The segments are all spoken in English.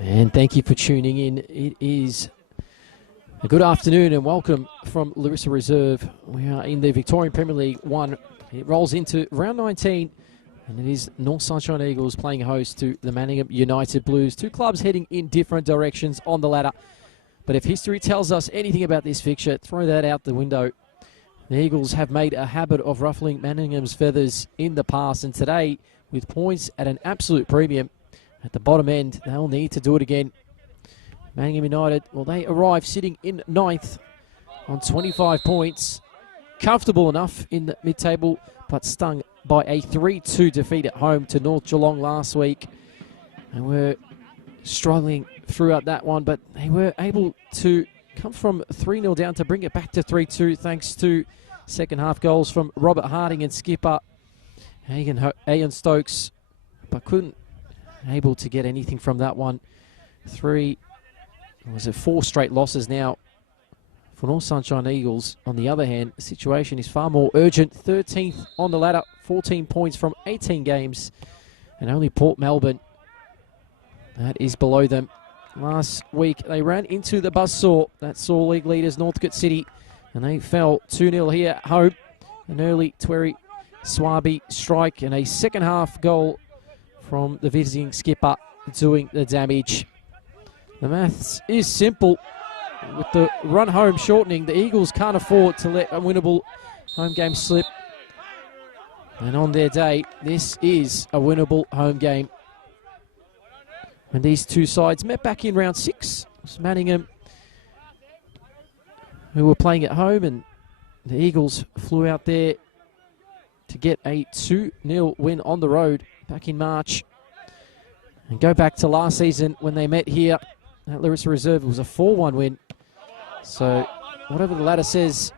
And thank you for tuning in. It is a good afternoon and welcome from Larissa Reserve. We are in the Victorian Premier League 1. It rolls into round 19, and it is North Sunshine Eagles playing host to the Manningham United Blues. Two clubs heading in different directions on the ladder. But if history tells us anything about this fixture, throw that out the window. The Eagles have made a habit of ruffling Manningham's feathers in the past, and today, with points at an absolute premium, at the bottom end, they'll need to do it again. Manningham United, well, they arrive sitting in 9th on 25 points. Comfortable enough in the mid-table, but stung by a 3-2 defeat at home to North Geelong last week. And were struggling throughout that one, but they were able to come from 3-0 down to bring it back to 3-2 thanks to second half goals from Robert Harding and skipper Ian Stokes, but couldn't able to get anything from that one. 4 straight losses now for North Sunshine Eagles. On the other hand, the situation is far more urgent. 13th on the ladder, 14 points from 18 games, and only Port Melbourne that is below them. Last week they ran into the buzzsaw that saw league leaders Northcote City, and they fell 2-0 here at home. An early Twerry Swaby strike and a second half goal from the visiting skipper doing the damage. The maths is simple. With the run home shortening, the Eagles can't afford to let a winnable home game slip. And on their day, this is a winnable home game. When these two sides met back in round 6, it was Manningham who were playing at home, and the Eagles flew out there to get a 2-0 win on the road back in March. And go back to last season when they met here at Larissa Reserve, it was a 4-1 win. So whatever the ladder says,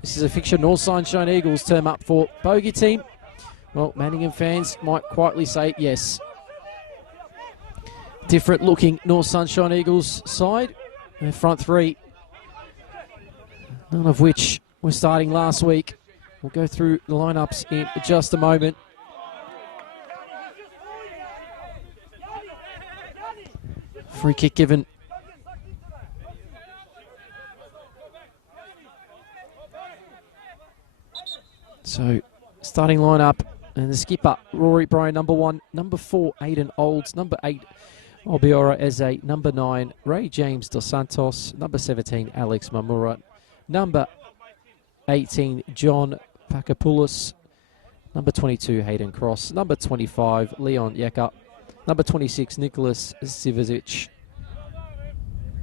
this is a fixture North Sunshine Eagles term up for. Bogey team, well, Manningham fans might quietly say yes. Different looking North Sunshine Eagles side. Their front three, none of which were starting last week. We'll go through the lineups in just a moment. Free kick given. So, starting lineup, and the skipper, Rory Bryan, number 1. Number 4, Aidan Olds. Number 8, Albiora Eze. Number 9, Ray James Dos Santos. Number 17, Alex Mamura. Number 18, John Pakapoulos. Number 22, Hayden Cross. Number 25, Leon Yeka. Number 26, Nicholas Sivazic.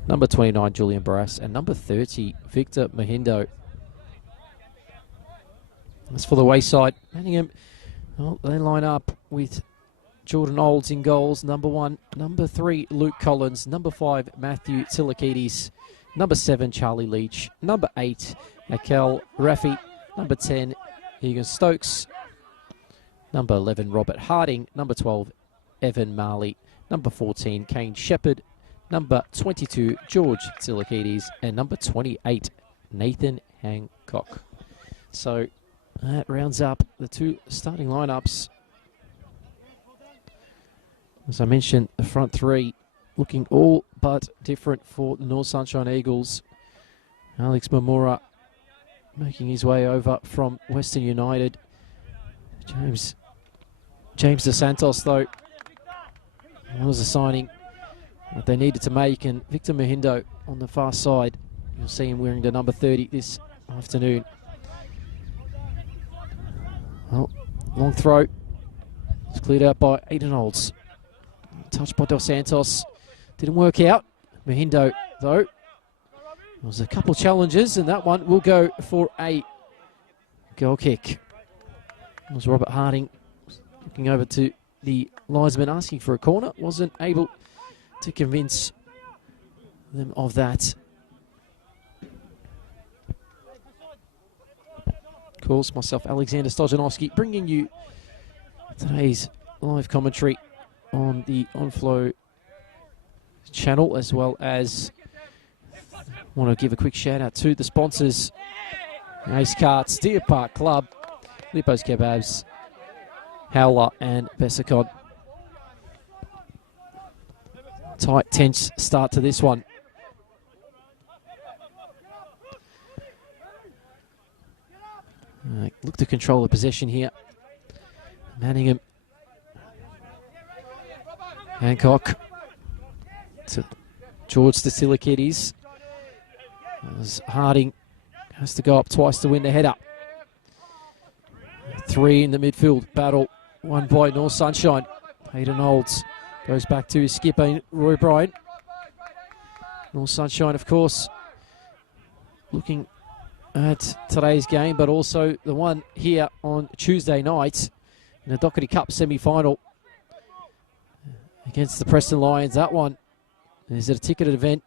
Number 29, Julian Barras. And number 30, Victor Mahindo. As for the wayside, Manningham, well, they line up with Jordan Olds in goals. Number 1, number 3, Luke Collins. Number 5, Matthew Tilikides. Number 7, Charlie Leach. Number 8, Akel Raffi. Number 10, Egan Stokes. Number 11, Robert Harding. Number 12, Evan Marley. Number 14, Kane Shepherd. Number 22, George Tilikides. And number 28, Nathan Hancock. So that rounds up the two starting lineups. As I mentioned, the front three looking all but different for the North Sunshine Eagles. Alex Mamura making his way over from Western United. James Dos Santos, though, was a signing that they needed to make, and Victor Mahindo on the far side. You'll see him wearing the number 30 this afternoon. Well, long throw. It's cleared out by Aidan Olds. Touched by Dos Santos. Didn't work out. Mahindo, though. There was a couple challenges, and that one will go for a goal kick. It was Robert Harding looking over to the linesman asking for a corner. Wasn't able to convince them of that. Of course, myself, Alexander Stojanowski, bringing you today's live commentary on the OnFlow channel, as well as want to give a quick shout out to the sponsors: Ace Carts, Deer Park Club, Lipos Kebabs, Howler and Bessicon. Tight, tense start to this one. Look to control the possession here. Manningham. Hancock to George Stasilikidis. As Harding has to go up twice to win the header. 3 in the midfield battle, won by North Sunshine. Hayden Olds goes back to his skipper, Roy Bryant. North Sunshine, of course, looking at today's game, but also the one here on Tuesday night in the Doherty Cup semi-final against the Preston Lions. That one is at a ticketed event.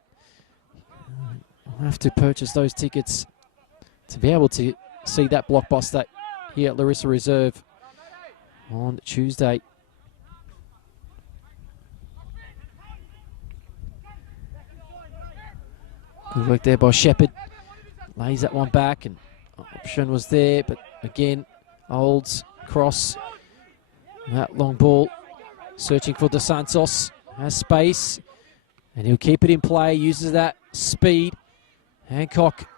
I'll have to purchase those tickets to be able to see that blockbuster here at Larissa Reserve on Tuesday. Good work there by Shepherd. Lays that one back, and option was there, but again, Olds cross. That long ball, searching for Dos Santos, has space, and he'll keep it in play, uses that speed. Hancock,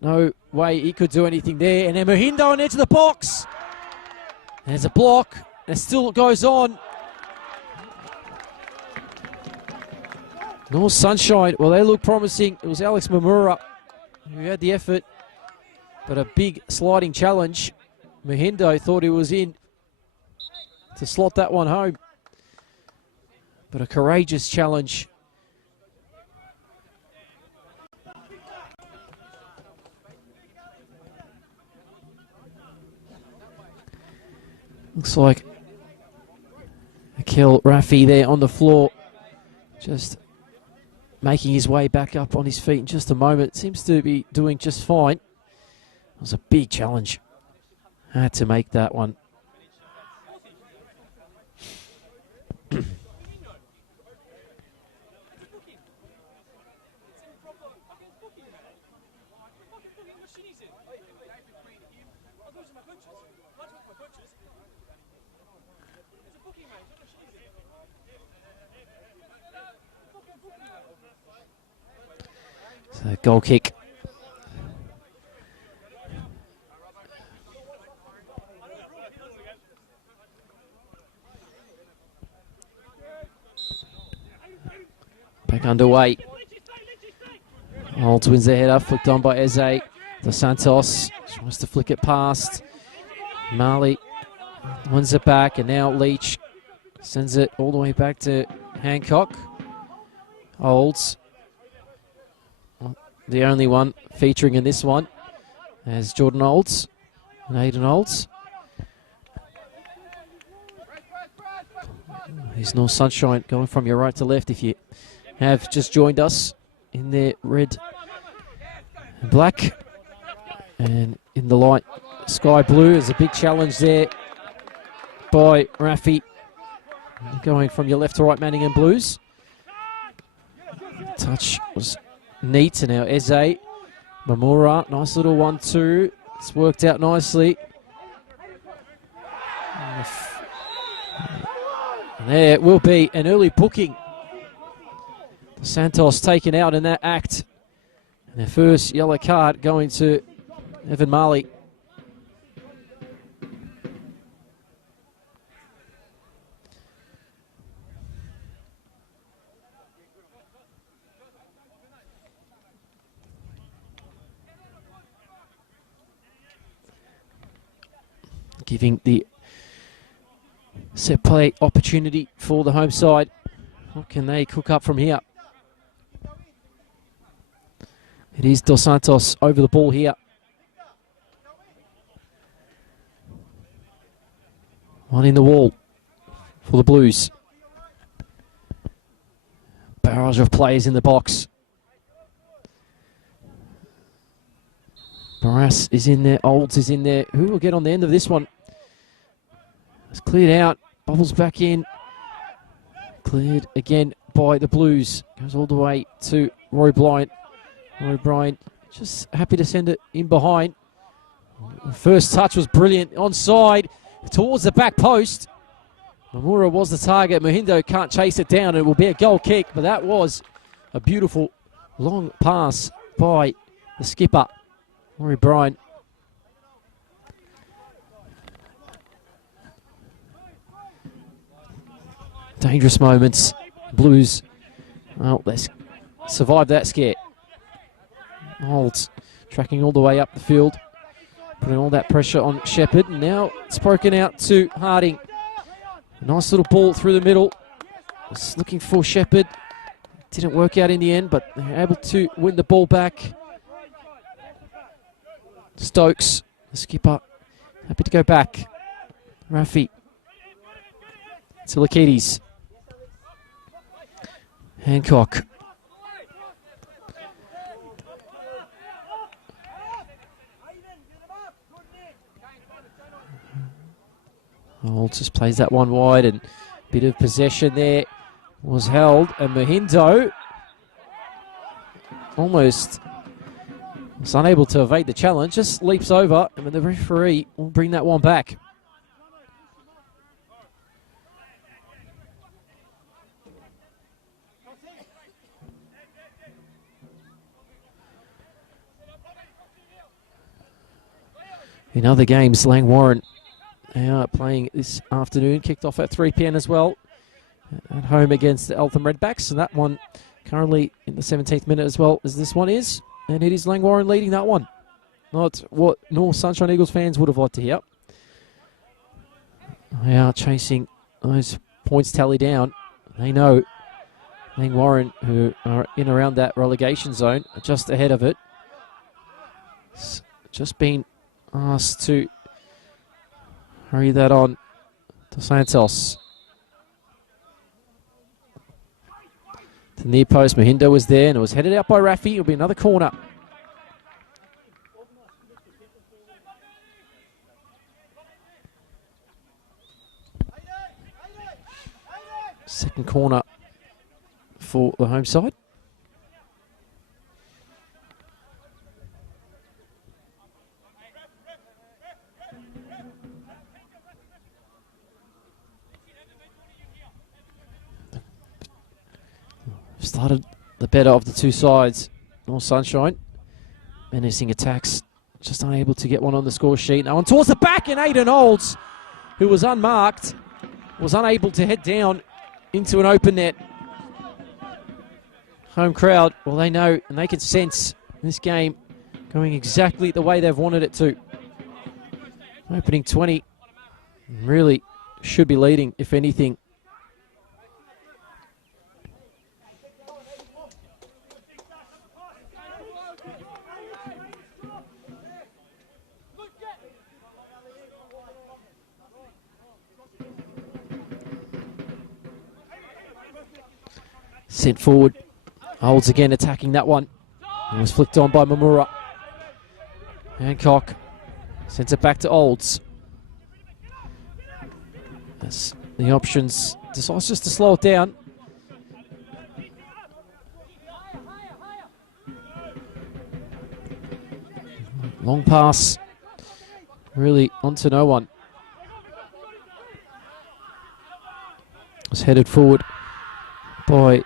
no way he could do anything there, and then Mohindo on the edge of the box. There's a block, and it still goes on. North Sunshine, well, they look promising. It was Alex Mamura who had the effort, but a big sliding challenge. Mohindo thought he was in to slot that one home, but a courageous challenge. Looks like Akel Raffi there on the floor, just making his way back up on his feet in just a moment. Seems to be doing just fine. It was a big challenge. Had to make that one. So goal kick. Back underway. Olds wins the header, flicked on by Eze. Dos Santos tries to flick it past. Marley wins it back, and now Leach sends it all the way back to Hancock. Olds, the only one featuring in this one, as Jordan Olds and Aidan Olds. Here's North Sunshine going from your right to left if you have just joined us in their red and black. And in the light sky blue is a big challenge there by Raffi. Going from your left to right, Manningham Blues. Touch was neat, and now Eze, Mamura, nice little 1-2. It's worked out nicely. And there will be an early booking. Santos taken out in that act. And their first yellow card going to Evan Marley. Giving the set play opportunity for the home side. What can they cook up from here? It is Dos Santos over the ball here. One in the wall for the Blues. Barrage of players in the box. Barras is in there, Olds is in there. Who will get on the end of this one? It's cleared out, bubbles back in. Cleared again by the Blues. Goes all the way to Roy Bryant. Roy Bryant just happy to send it in behind. The first touch was brilliant. Onside. towards the back post. Mamura was the target. Mohindo can't chase it down. It will be a goal kick, but that was a beautiful long pass by the skipper, Rory Bryan. Dangerous moments. Blues, well, let's survive that scare. Olds tracking all the way up the field, putting all that pressure on Shepherd. And now it's broken out to Harding. A nice little ball through the middle. Was looking for Shepherd. Didn't work out in the end, but they're able to win the ball back. Stokes, the skipper, happy to go back. Rafi. Tilikides. Hancock. Olds just plays that one wide, and a bit of possession there was held, and Mohindo almost was unable to evade the challenge, just leaps over, and the referee will bring that one back. In other games, Langwarrin are playing this afternoon, kicked off at 3 p.m. as well, at home against the Eltham Redbacks, and that one currently in the 17th minute as well as this one is, and it is Langwarrin leading that one. Not what North Sunshine Eagles fans would have liked to hear. They are chasing those points tally down. They know Langwarrin, who are in around that relegation zone, are just ahead of it. It's just been asked to hurry that on to Santos. The near post, Mohindo was there, and it was headed out by Rafi. It'll be another corner. Second corner for the home side. Started the better of the two sides. North Sunshine menacing attacks, just unable to get one on the score sheet. Now on towards the back, and Aidan Olds, who was unmarked, was unable to head down into an open net. Home crowd, well, they know and they can sense this game going exactly the way they've wanted it to. Opening 20, really should be leading, if anything. Sent forward. Olds again attacking that one. It was flicked on by Mamura. Hancock sends it back to Olds. That's the options. Decides just to slow it down. Long pass. Really onto no one. Was headed forward by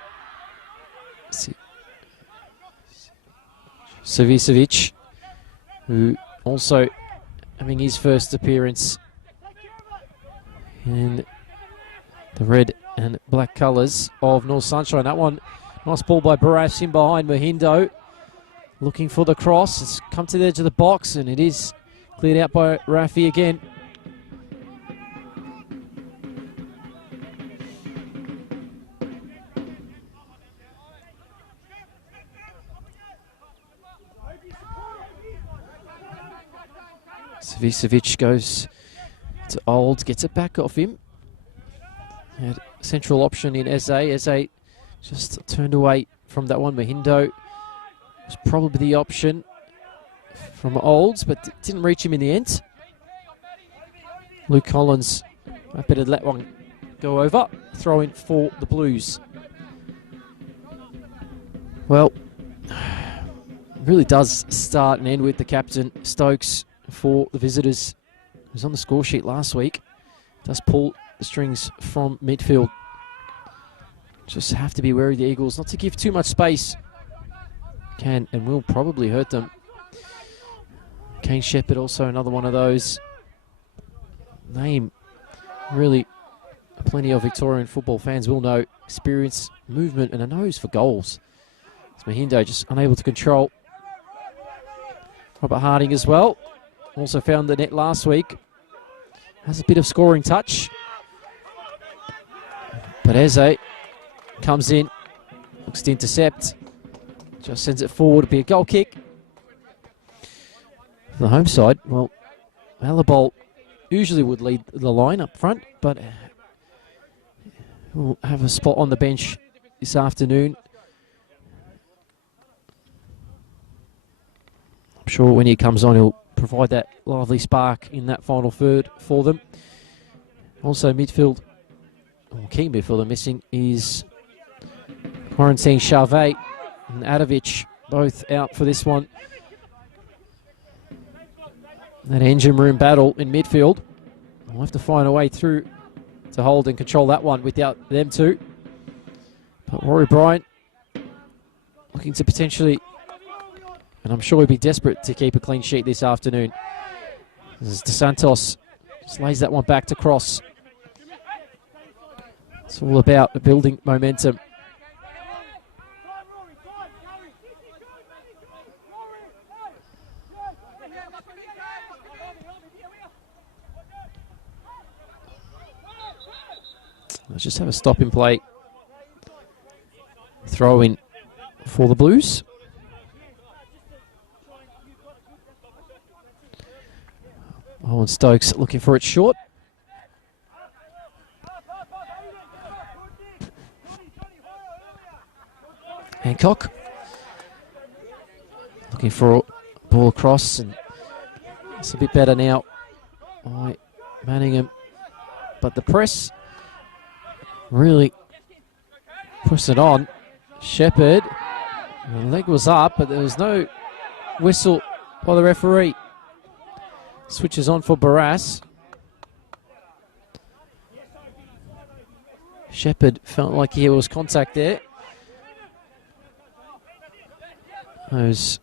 Savicevic, who also having his first appearance in the red and black colours of North Sunshine. That one, nice ball by Barras in behind Mohindo, looking for the cross. It's come to the edge of the box, and it is cleared out by Rafi again. Savicevic goes to Olds, gets it back off him. Had central option in Eze. Eze just turned away from that one. Mohindo was probably the option from Olds, but didn't reach him in the end. Luke Collins, I better let one go over. Throw in for the Blues. Well, it really does start and end with the captain, Stokes, for the visitors. He was on the score sheet last week. does pull the strings from midfield. Just have to be wary of the Eagles, not to give too much space. Can and will probably hurt them. Kane Shepherd also another one of those. Name really plenty of Victorian football fans will know. Experience, movement and a nose for goals. It's Mahindo just unable to control. Robert Harding as well. Also found the net last week. Has a bit of scoring touch. But Eze comes in, looks to intercept. Just sends it forward to be a goal kick. For the home side, well, Alabol usually would lead the line up front, but will have a spot on the bench this afternoon. I'm sure when he comes on, he'll provide that lively spark in that final third for them. Also midfield, or key midfielder missing is Quarantine Charvet and Adovic, both out for this one. That engine room battle in midfield. We'll have to find a way through to hold and control that one without them two. But Rory Bryant looking to potentially, and I'm sure he'd be desperate to keep a clean sheet this afternoon. This is DeSantos, just lays that one back to cross. It's all about building momentum. Let's just have a stop in play. Throw in for the Blues. Owen Stokes looking for it short. Hancock looking for a ball across, and it's a bit better now by Manningham. But the press really pushed it on. Shepherd, the leg was up, but there was no whistle by the referee. Switches on for Barras. Shepherd felt like there was contact there. Those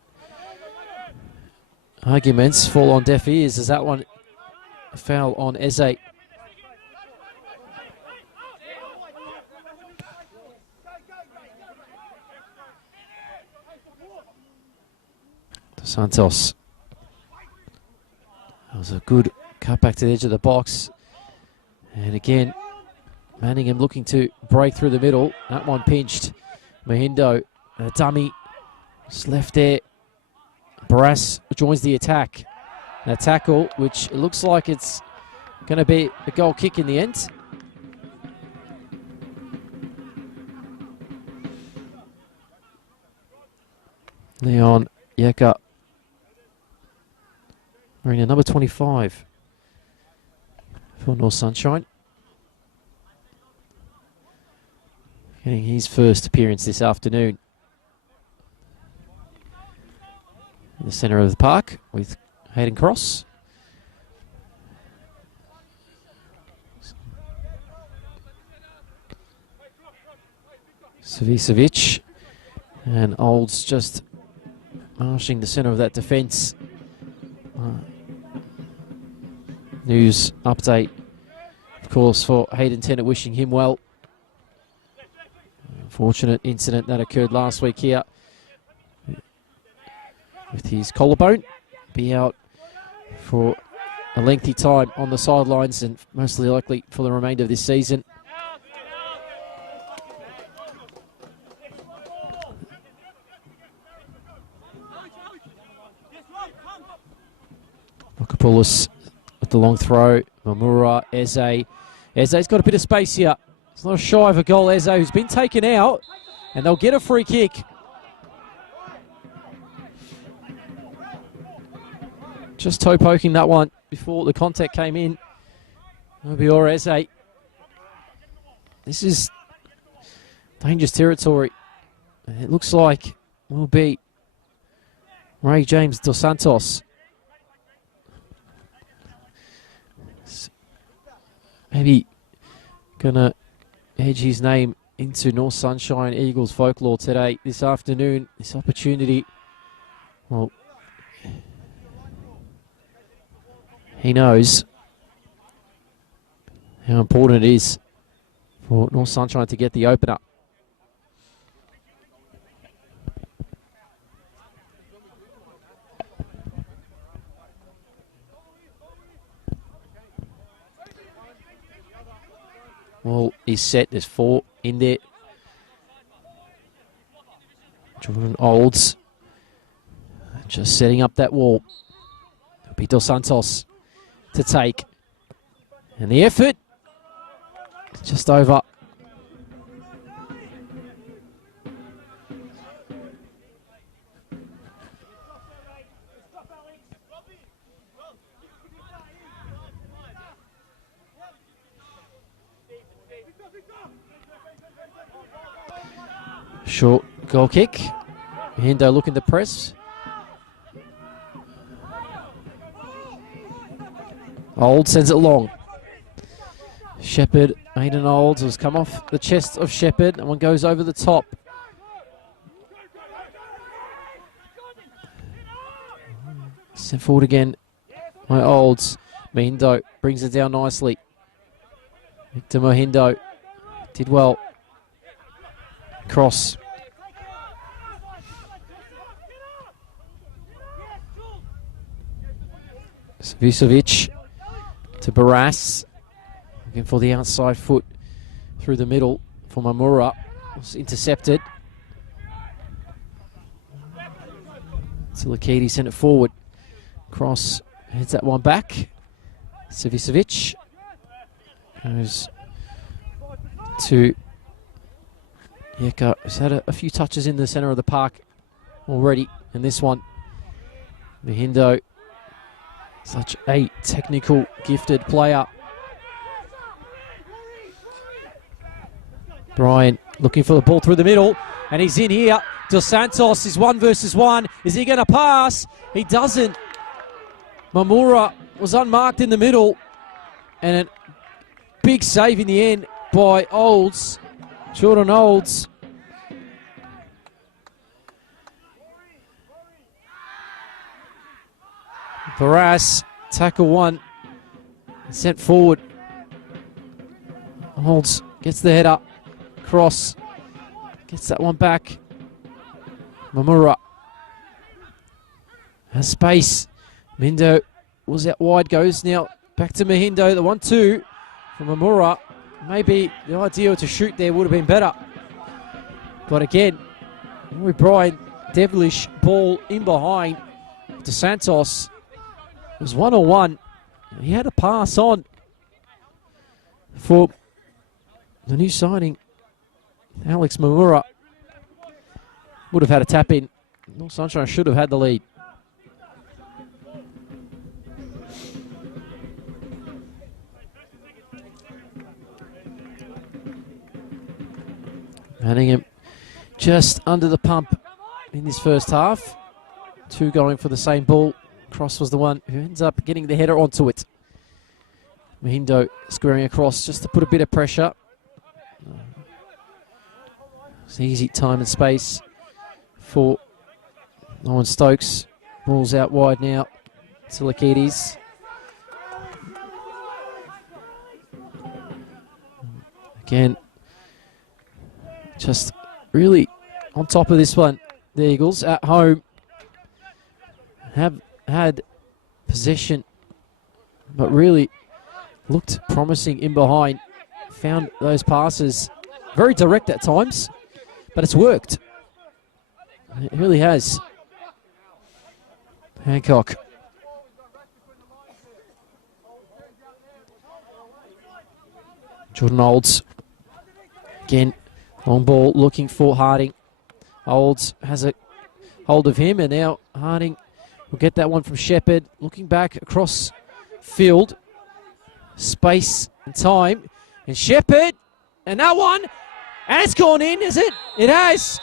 arguments fall on deaf ears as that one a foul on Eze. Santos. That was a good cut back to the edge of the box. And again, Manningham looking to break through the middle. That one pinched. Mahindo, a dummy. Just left there. Barras joins the attack. A tackle, which it looks like it's going to be a goal kick in the end. Leon Yeka, wearing a number 25 for North Sunshine. Getting his first appearance this afternoon. In the centre of the park with Hayden Cross. Savicevic. And Olds just marshing the centre of that defence. News update, of course, for Hayden Tennant, wishing him well. Unfortunate incident that occurred last week here with his collarbone. Be out for a lengthy time on the sidelines and mostly likely for the remainder of this season. Okapoulos with the long throw. Mamura, Eze. Eze's got a bit of space here. It's not shy of a goal, Eze, who's been taken out, and they'll get a free kick. Just toe poking that one before the contact came in. Obiora Eze. This is dangerous territory. It looks like will be Ray James Dos Santos. maybe gonna edge his name into North Sunshine Eagles folklore today, this afternoon. This opportunity, well, he knows how important it is for North Sunshine to get the opener. Well, he's set. There's 4 in there. Jordan Olds just setting up that wall. It'll be Dos Santos to take. And the effort, just over. Short goal kick. Hendo looking to press. Old sends it long. Shepherd, Aiden Olds has come off the chest of Shepherd, and one goes over the top. Sent forward again by Olds. Mohindo brings it down nicely. Victor Mohindo did well. Cross. Savicevic to Barras. Looking for the outside foot through the middle for Mamura. Was intercepted. Silakidi sent it forward. Cross heads that one back. Savicevic goes to Yeka. He's had a few touches in the centre of the park already. And this one, Mohindo, such a technical, gifted player. Brian looking for the ball through the middle, and he's in here. Dos Santos is 1 versus 1. Is he going to pass? He doesn't. Mamura was unmarked in the middle, and a big save in the end by Olds, Jordan Olds. Barras, tackle 1, sent forward. Olds gets the header, cross, gets that one back. Mamura has space. Mindo was out wide, goes now back to Mohindo. The 1-2 from Mamura. Maybe the idea to shoot there would have been better. But again, Roy Bryan, devilish ball in behind. Dos Santos was 1-on-1. He had a pass on for the new signing, Alex Mamura. Would have had a tap in. North Sunshine should have had the lead. Manningham just under the pump in this first half. 2 going for the same ball. Cross was the one who ends up getting the header onto it. Mohindo squaring across just to put a bit of pressure. It's easy time and space for Owen Stokes. Ball's out wide now. Silakidis. Again, just really on top of this one. The Eagles at home have had possession, but really looked promising in behind. Found those passes very direct at times, but it's worked. It really has. Hancock. Jordan Olds. Again, long ball looking for Harding. Olds has a hold of him, and now Harding will get that one from Shepherd. Looking back across field. Space and time. And Shepherd. And that one. And it's gone in, is it? It has.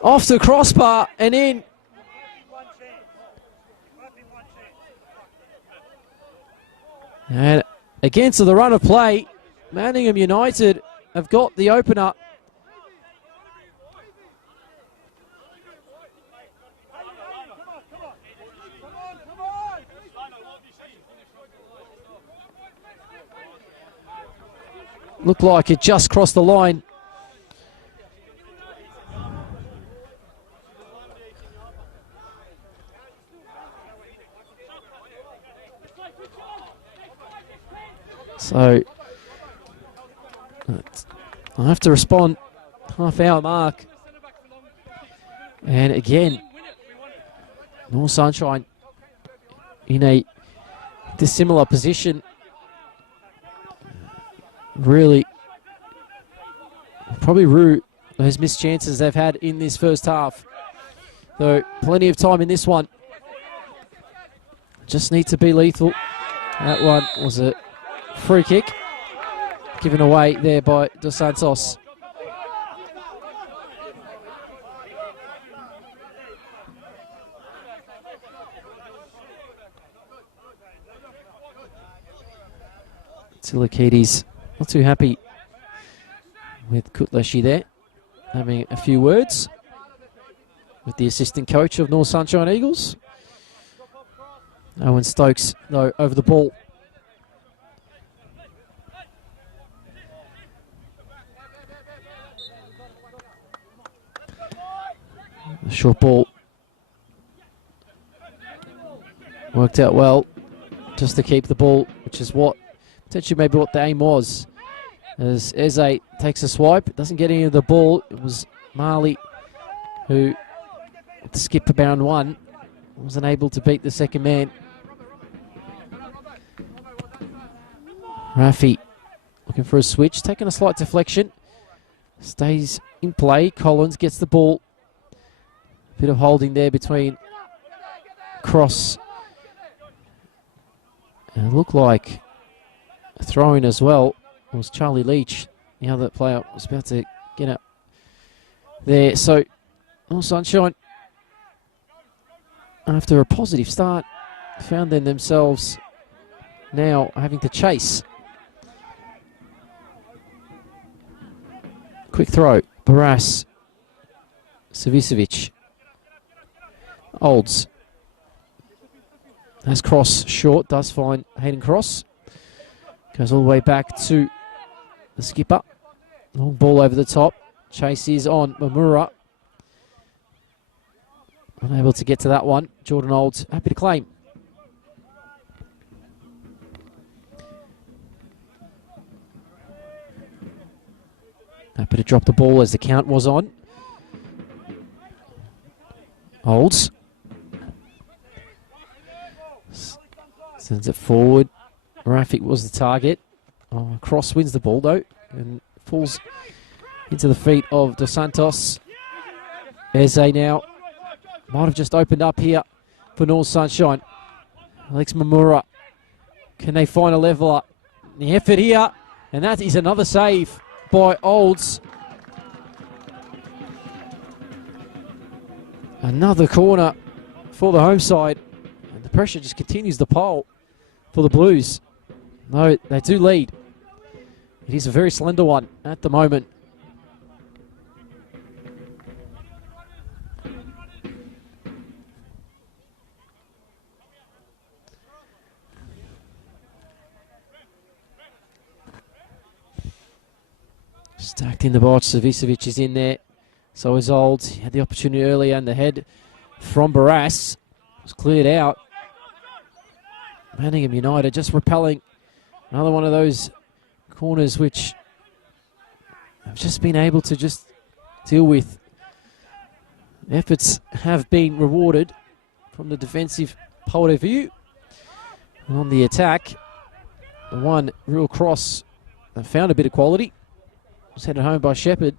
Off the crossbar and in. And against the run of play, Manningham United have got the opener. Looked like it just crossed the line. So I have to respond. Half-hour mark. And again, North Sunshine in a dissimilar position. Really, probably rue those missed chances they've had in this first half. Though plenty of time in this one. Just need to be lethal. That one was a free kick given away there by Dos Santos. Tilikides not too happy with Kutleshi there, having a few words with the assistant coach of North Sunshine Eagles. Owen Stokes, though, over the ball. The short ball worked out well just to keep the ball, which is what potentially maybe what the aim was. As Eze takes a swipe, doesn't get any of the ball. It was Marley who, to skip around one, wasn't able to beat the second man. Rafi looking for a switch, taking a slight deflection. Stays in play. Collins gets the ball. Bit of holding there between Cross. And it looked like a throw-in as well. It was Charlie Leach, the other player, was about to get up there. So, North Sunshine, after a positive start, found themselves now having to chase. Quick throw, Barras, Savicevic, Olds. Has Cross short, does find Hayden Cross. Goes all the way back to the skipper. Long ball over the top. Chase is on Mamura. Unable to get to that one. Jordan Olds happy to claim. Happy to drop the ball as the count was on. Olds. Sends it forward. Rafik was the target. Cross wins the ball though and falls into the feet of Dos Santos. Eze now might have just opened up here for North Sunshine. Alex Mamura. Can they find a leveler? The effort here, and that is another save by Olds. Another corner for the home side, and the pressure just continues to pile for the Blues. No, they do lead. It is a very slender one at the moment. Stacked in the box. Savicevic is in there. So is Olds. He had the opportunity earlier, and the head from Barras was cleared out. Manningham United just repelling another one of those corners which have just been able to just deal with. Efforts have been rewarded from the defensive point of view. And on the attack, the one real cross that found a bit of quality was headed home by Shepherd.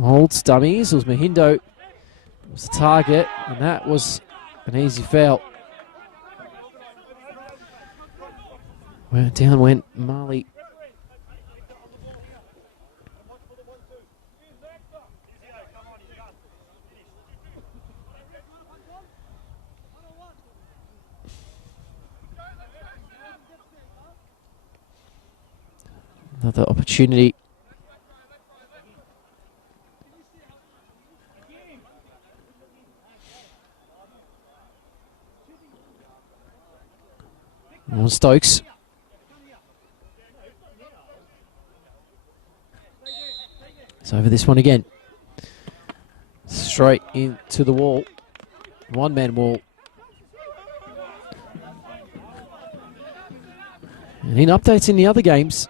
Olds dummies. It was Mahindo was the target, and that was an easy foul. Well, down went Marley. Another opportunity. On Stokes. It's over this one again. Straight into the wall. One-man wall. And in updates in the other games,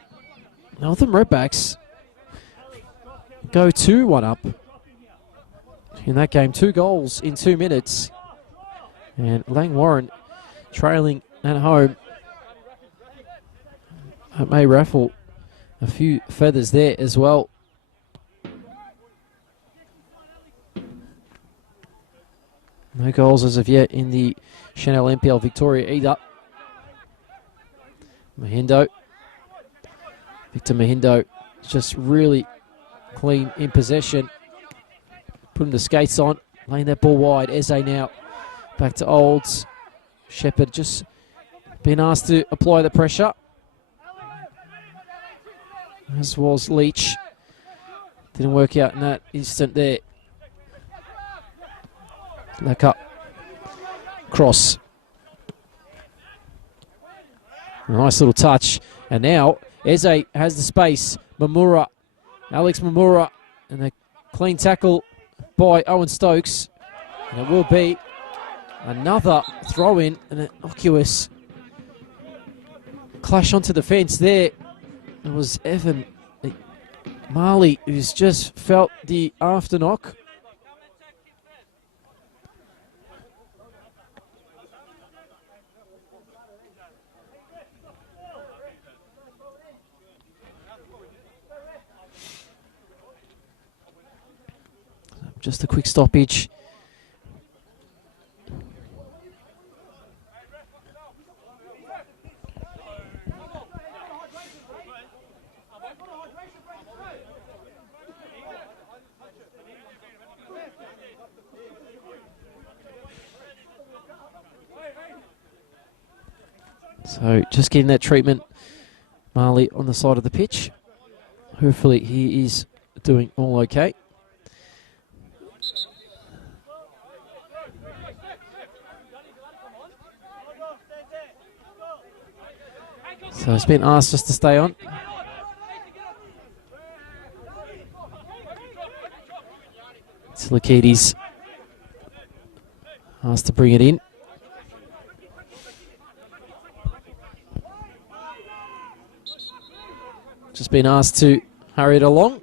Northern Redbacks go 2-1 up. In that game, 2 goals in 2 minutes. And Lang Warren trailing at home. That may raffle a few feathers there as well. No goals as of yet in the Chanel NPL Victoria either. Mahindo. Victor Mahindo just really clean in possession. Putting the skates on, laying that ball wide. Eze now back to Olds. Shepherd just been asked to apply the pressure. As was Leach. Didn't work out in that instant there. Back up. Cross. A nice little touch. And now Eze has the space. Mamura. Alex Mamura. And a clean tackle by Owen Stokes. And it will be another throw-in. An innocuous clash onto the fence there. It was Evan Marley who's just felt the after knock. Just a quick stoppage. So just getting that treatment, Marley on the side of the pitch. Hopefully he is doing all okay. So it's been asked just to stay on. Silikides asked to bring it in. Just been asked to hurry it along.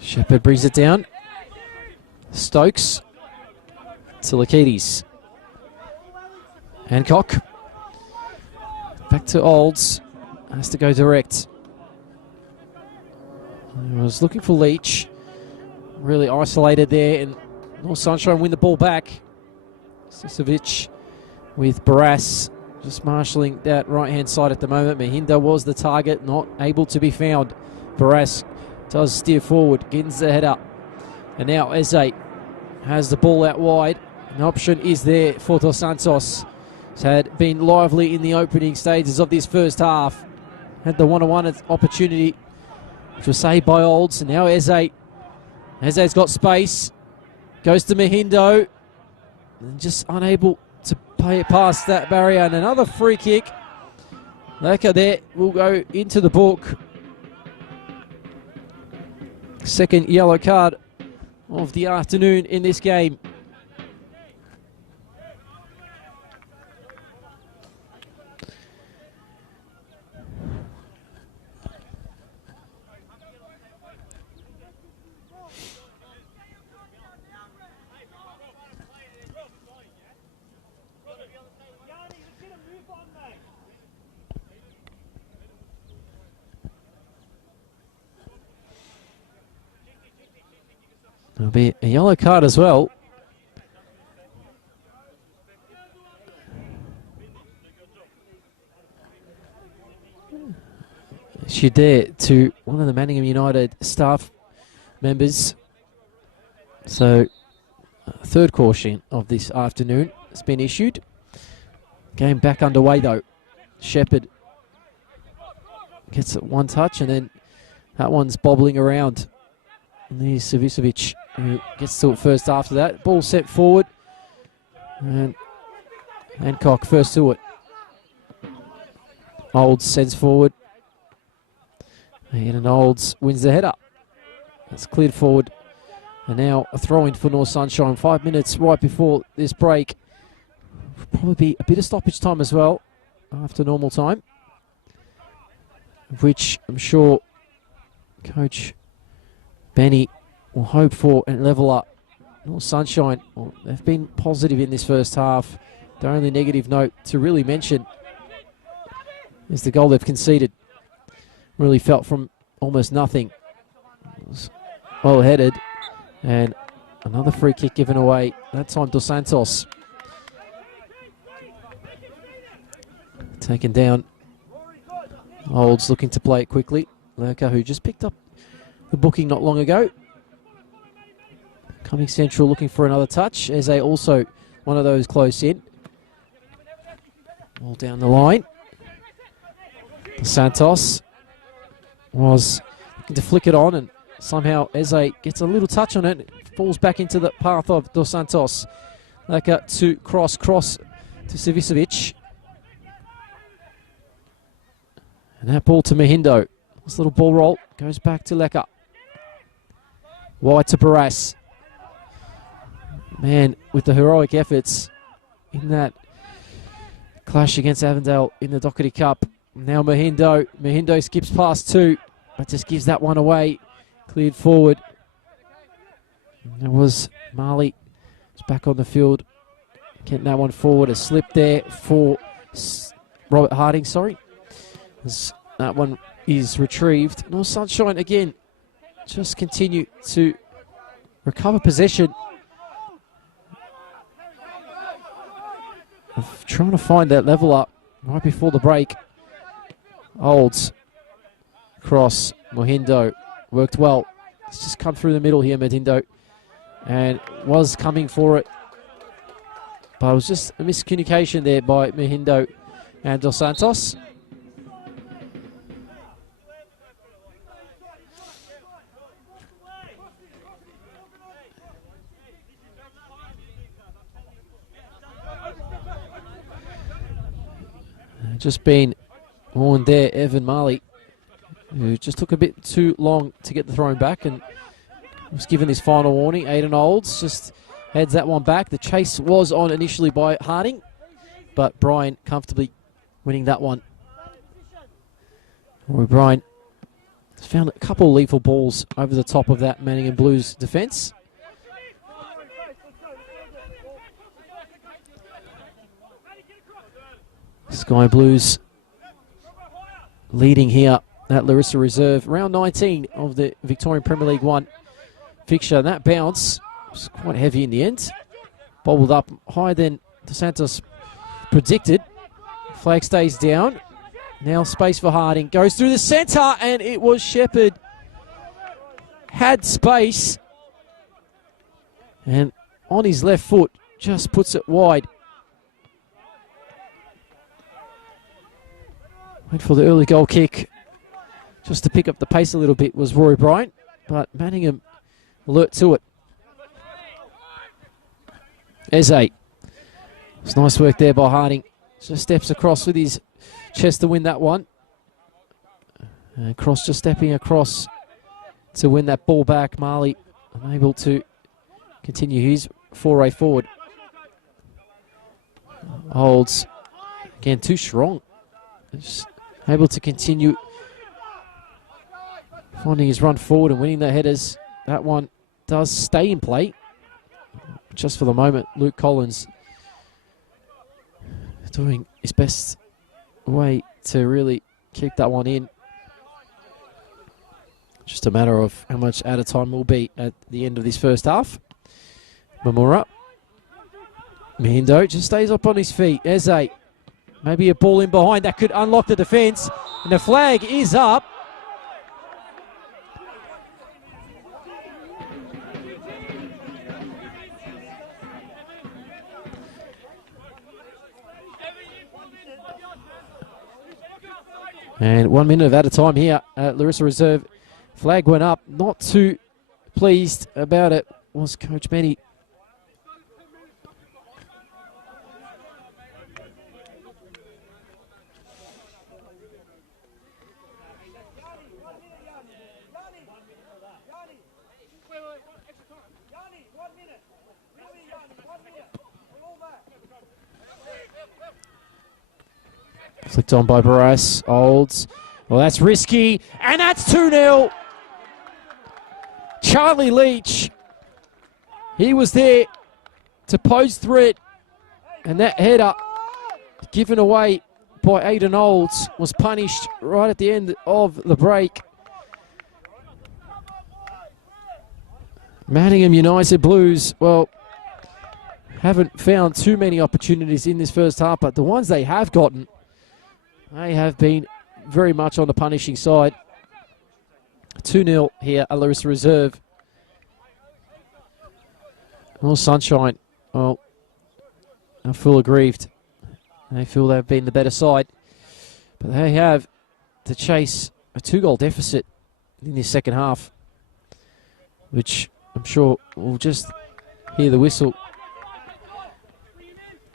Shepherd brings it down. Stokes. Silikides. Hancock. Back to Olds. Has to go direct. He was looking for Leach. Really isolated there, and North Sunshine win the ball back. Sisovic with Barras just marshalling that right-hand side at the moment. Mahindo was the target, not able to be found. Barras does steer forward, gets the head up. And now Eze has the ball out wide. An option is there for Dos Santos. He's had been lively in the opening stages of this first half. Had the one-on-one opportunity, which was saved by Olds. And now Eze. Eze's got space. Goes to Mahindo. And just unable to play it past that barrier. And another free kick. Leka there will go into the book. Second yellow card of the afternoon in this game. There'll be a yellow card as well. Issued there to one of the Manningham United staff members. So, third caution of this afternoon has been issued. Game back underway though. Shepherd gets it one touch, and then that one's bobbling around. And there's Savicevic, who gets to it first after that. Ball set forward. And Hancock first to it. Olds sends forward. And Olds wins the header. It's cleared forward. And now a throw-in for North Sunshine. 5 minutes right before this break. Probably be a bit of stoppage time as well after normal time, which I'm sure Coach Benny will hope for and level up. North Sunshine, well, they've been positive in this first half. The only negative note to really mention is the goal they've conceded. Really felt from almost nothing. It was well headed, and another free kick given away, that time Dos Santos. Taken down. Olds looking to play it quickly. Lurker, who just picked up the booking not long ago. Coming central, looking for another touch. Eze also one of those close in. All down the line. Dos Santos was looking to flick it on, and somehow Eze gets a little touch on it. Falls back into the path of Dos Santos. Lurker to cross to Savicevic. And that ball to Mahindo. This little ball roll goes back to Lecker. Wide to Barras. Man, with the heroic efforts in that clash against Avondale in the Doherty Cup. Now Mahindo. Mahindo skips past two, but just gives that one away. Cleared forward. And there was Marley. It's back on the field. Getting that one forward. A slip there for Robert Harding, sorry. As that one is retrieved. North Sunshine again just continue to recover possession. Of trying to find that level up right before the break. Olds cross. Mohindo worked well. It's just come through the middle here, Mohindo, and was coming for it, but it was just a miscommunication there by Mohindo and Dos Santos. Just been warned there, Evan Marley, who just took a bit too long to get the throw back and was given this final warning. Aiden Olds just heads that one back. The chase was on initially by Harding, but Bryan comfortably winning that one. Roy Bryan found a couple of lethal balls over the top of that Manningham Blues defence. Sky Blues leading here at Larissa Reserve. Round 19 of the Victorian Premier League 1 fixture. That bounce was quite heavy in the end. Bobbled up higher than Dos Santos predicted. Flag stays down. Now space for Harding. Goes through the centre, and it was Shepherd. Had space. And on his left foot, just puts it wide. Went for the early goal kick just to pick up the pace a little bit was Rory Bryant, but Manningham alert to it. Eze. It's nice work there by Harding. Just steps across with his chest to win that one. And Cross just stepping across to win that ball back. Marley unable to continue his foray forward. Holds. Again, too strong. Just able to continue finding his run forward and winning the headers. That one does stay in play. Just for the moment, Luke Collins doing his best way to really keep that one in. Just a matter of how much out of time will be at the end of this first half. Mamura. Mihindo just stays up on his feet. Eze. Maybe a ball in behind that could unlock the defence. And the flag is up. And 1 minute at a time here at Larissa Reserve. Flag went up. Not too pleased about it was Coach Benny. Flicked on by Barras. Olds. Well, that's risky. And that's 2-0. Charlie Leach. He was there to pose threat. And that header given away by Aidan Olds was punished right at the end of the break. Manningham United Blues, well, haven't found too many opportunities in this first half, but the ones they have gotten, they have been very much on the punishing side. 2-0 here at Larissa Reserve. Well, Sunshine, well, are full aggrieved. They feel they've been the better side, but they have to chase a 2-goal deficit in this second half, which I'm sure we'll just hear the whistle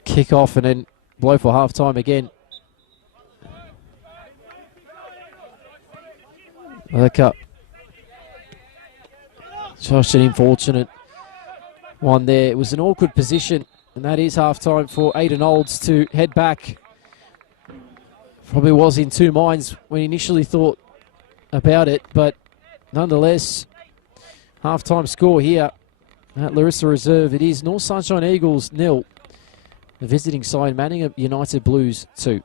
kick off and then blow for half time again. Cup. Just an unfortunate one there. It was an awkward position, and that is half time for Aidan Olds to head back. Probably was in two minds when he initially thought about it, but nonetheless, half time score here at Larissa Reserve. It is North Sunshine Eagles 0. The visiting side Manningham United Blues 2.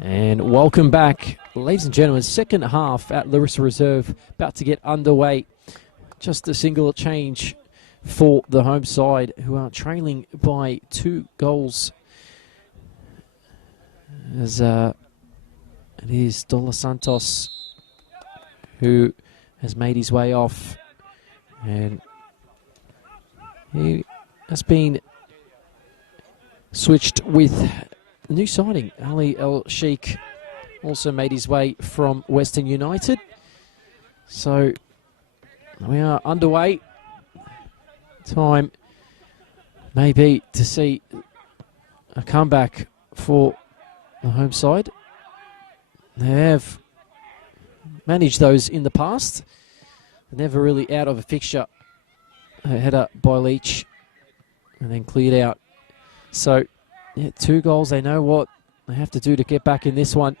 And welcome back, ladies and gentlemen. Second half at Larissa Reserve, about to get underway. Just a single change for the home side, who are trailing by 2 goals. As it is Dola Santos who has made his way off, and he has been switched with new signing. Ali El Sheikh also made his way from Western United. So we are underway. Time maybe to see a comeback for the home side. They have managed those in the past. Never really out of a fixture. A header by Leach and then cleared out. So yeah, 2 goals. They know what they have to do to get back in this one.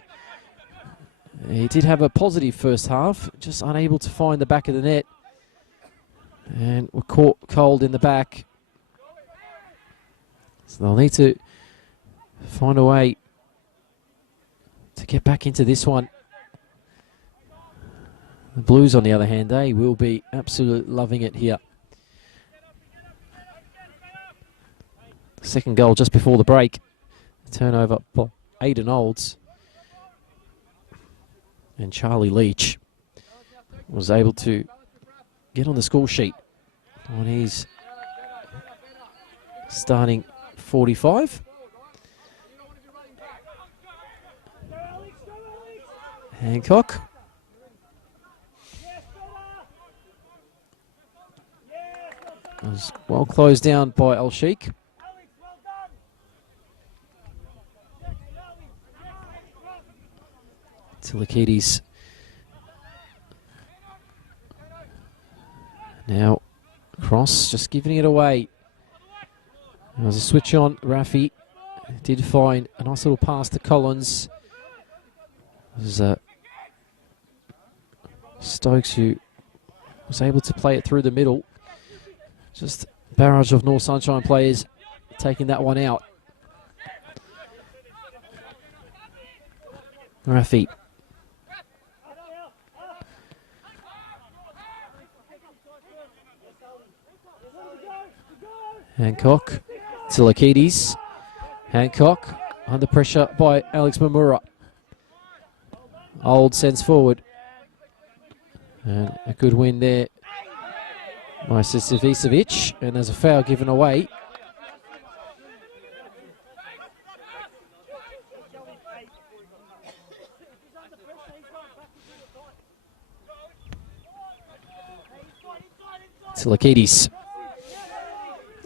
He did have a positive first half, just unable to find the back of the net. And were caught cold in the back. So they'll need to find a way to get back into this one. The Blues, on the other hand, they will be absolutely loving it here. Second goal just before the break. Turnover by Aidan Olds. And Charlie Leach was able to get on the score sheet on his starting 45. Hancock. Was well closed down by El Sheikh. Tilakidis. Now cross, just giving it away. There was a switch on. Rafi did find a nice little pass to Collins. There's Stokes who was able to play it through the middle. Just barrage of North Sunshine players taking that one out. Rafi. Hancock. Tilakidis. Hancock under pressure by Alex Mamura. Old sends forward. And a good win there by Sisavicevic. And there's a foul given away. Tilakidis.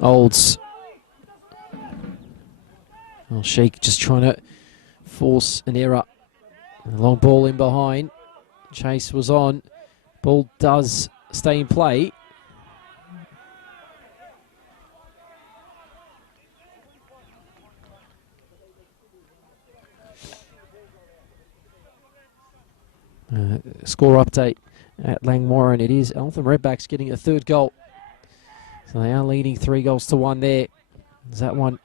Olds. Well, Sheikh just trying to force an error. A long ball in behind. Chase was on. Ball does stay in play. Score update at Langwarrin. It is Eltham Redbacks getting a 3rd goal. So they are leading 3-1 there. There's that one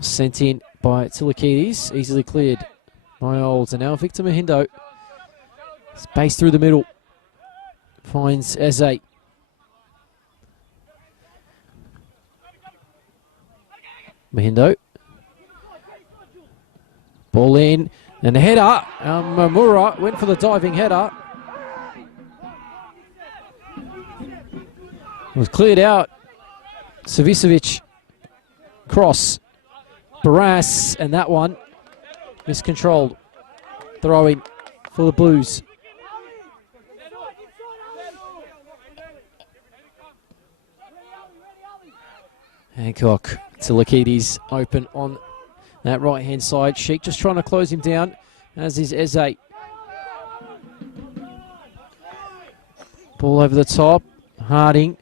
sent in by Tilakidis. Easily cleared by Olds. And now Victor Mahindo. Space through the middle. Finds Eze. Mahindo. Ball in. And the header. Mamura went for the diving header. It was cleared out. Savicevic. Cross. Barras. And that one miscontrolled. Throwing for the Blues. Hancock. Tilakidis open on that right-hand side. Sheik just trying to close him down, as is Eze. Ball over the top. Harding.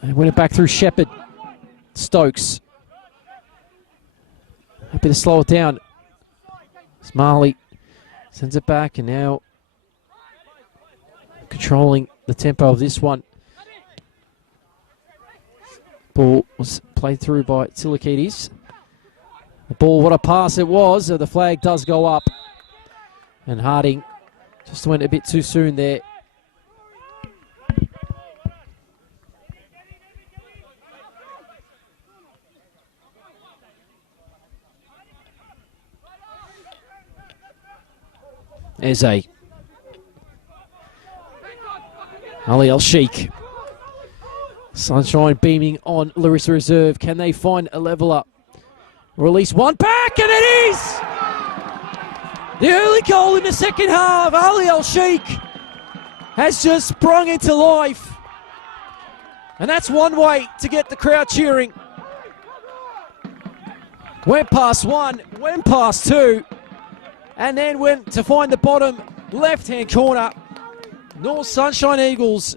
And win it back through Shepherd. Stokes. Happy to slow it down. Marley sends it back, and now controlling the tempo of this one. Ball was played through by Tilakidis. The ball, what a pass it was. The flag does go up. And Harding just went a bit too soon there. Eze. Ali Al-Sheikh. Sunshine beaming on Larissa Reserve. Can they find a leveller? Release one back, and it is! The early goal in the second half. Ali Al-Sheikh has just sprung into life. And that's one way to get the crowd cheering. Went past one, went past two, and then went to find the bottom left-hand corner. North Sunshine Eagles,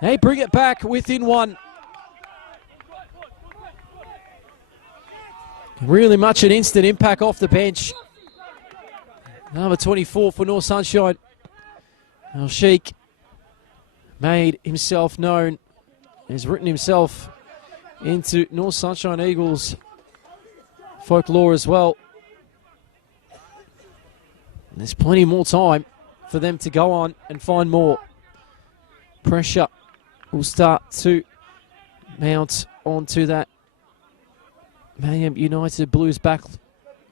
they bring it back within one. Really much an instant impact off the bench. Number 24 for North Sunshine. Al-Sheikh made himself known. Has written himself into North Sunshine Eagles folklore as well. And there's plenty more time for them to go on and find more. Pressure will start to mount onto that Manningham United Blues back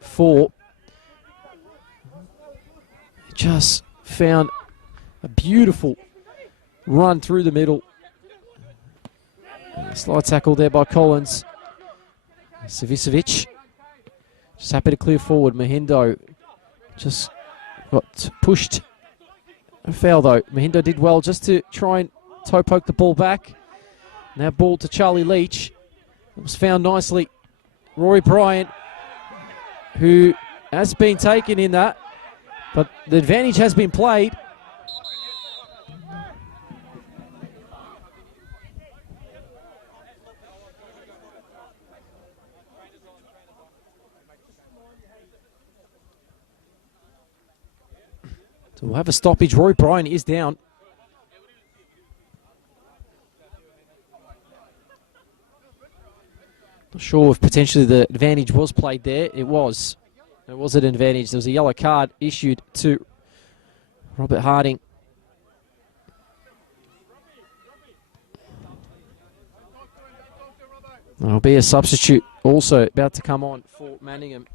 four. Just found a beautiful run through the middle. And a slide tackle there by Collins. Savicevic just happy to clear forward. Mahindo just got pushed. A foul though. Mahindo did well just to try and toe poke the ball back. Now ball to Charlie Leach. It was found nicely. Rory Bryant, who has been taken in that, but the advantage has been played. So we'll have a stoppage. Rory Bryant is down. Not sure if potentially the advantage was played there. It was. It was an advantage. There was a yellow card issued to Robert Harding. There'll be a substitute also about to come on for Manningham.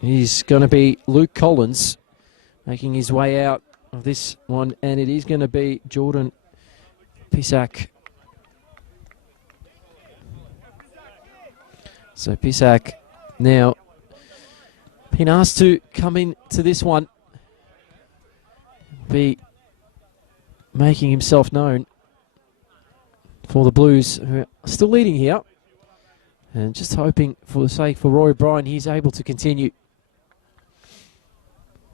He's going to be Luke Collins making his way out of this one, and it is going to be Jordan Pisak. So Pisak now been asked to come into this one, be making himself known for the Blues, who are still leading here, and just hoping for the sake for Roy Bryan he's able to continue.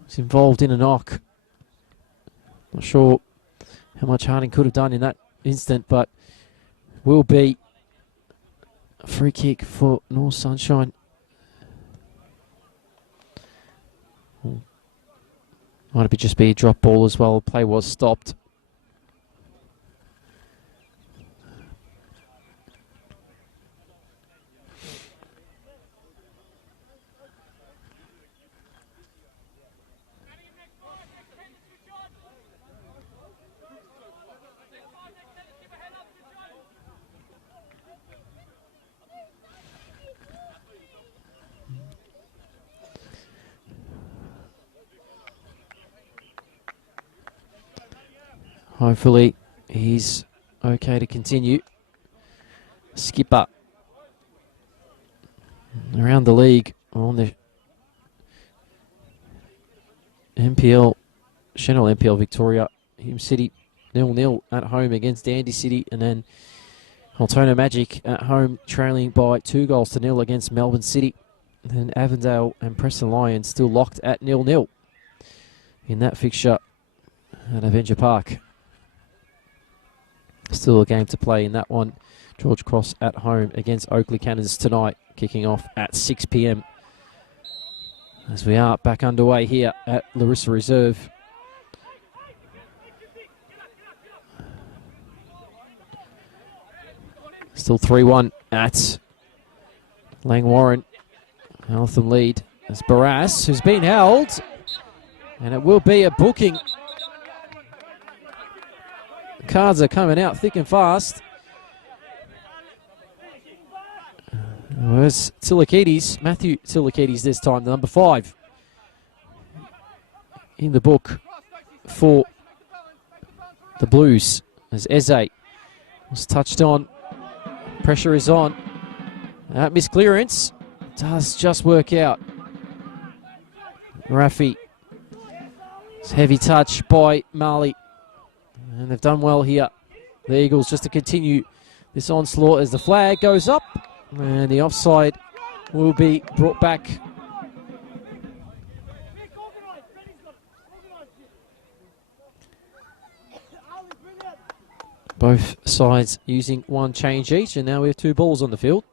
He's involved in a knock. Not sure how much Harding could have done in that instant, but will be a free kick for North Sunshine. Might it just be a drop ball as well. Play was stopped. Hopefully he's okay to continue. Skipper around the league on the MPL, Chanel MPL Victoria, Hume City 0-0 at home against Dandy City, and then Altona Magic at home trailing by 2-0 against Melbourne City. And then Avondale and Preston Lions still locked at 0-0 in that fixture at Avenger Park. Still a game to play in that one. George Cross at home against Oakley Cannons tonight, kicking off at 6 p.m. as we are back underway here at Larissa Reserve. Still 3-1 at Langwarrin. Eltham lead as Barras, who's been held, and it will be a booking. Cards are coming out thick and fast. Where's Tilikides? Matthew Tilikides this time, the number 5 in the book for the Blues, as Eze was touched on. Pressure is on. That misclearance does just work out. Rafi. It's heavy touch by Marley. And they've done well here. The Eagles just to continue this onslaught as the flag goes up. And the offside will be brought back. Both sides using one change each, and now we have 2 balls on the field.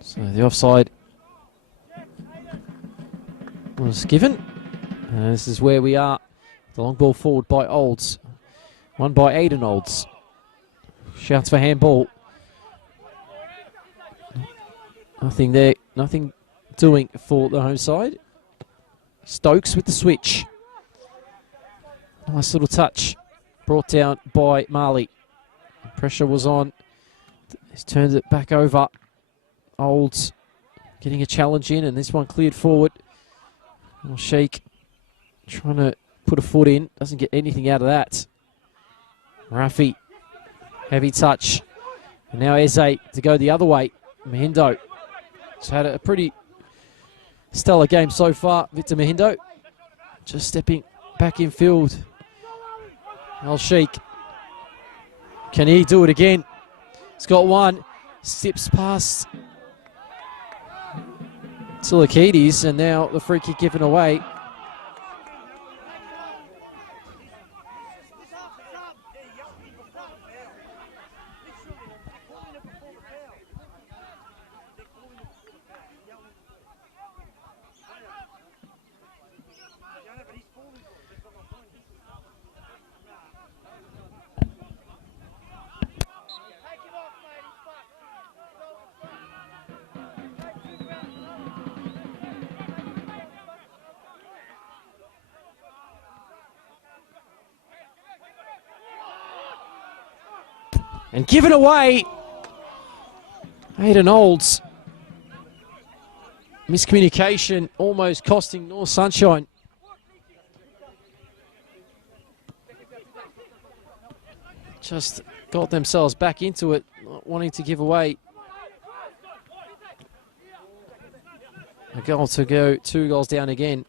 So the offside was given. And this is where we are. The long ball forward by Olds. Won by Aidan Olds. Shouts for handball. Nothing there, nothing doing for the home side. Stokes with the switch. Nice little touch. Brought down by Marley. Pressure was on. He's turned it back over. Olds getting a challenge in, and this one cleared forward. Sheik trying to put a foot in. Doesn't get anything out of that. Rafi. Heavy touch. And now Eze to go the other way. Mahindo. He's had a pretty stellar game so far, Victor Mahindo. Just stepping back in field. Al Sheikh. Can he do it again? He's got one. Sips past Tilikides, and now the free kick given away. And given away. Aidan Olds. Miscommunication almost costing North Sunshine. Just got themselves back into it, not wanting to give away. A goal to go, 2 goals down again.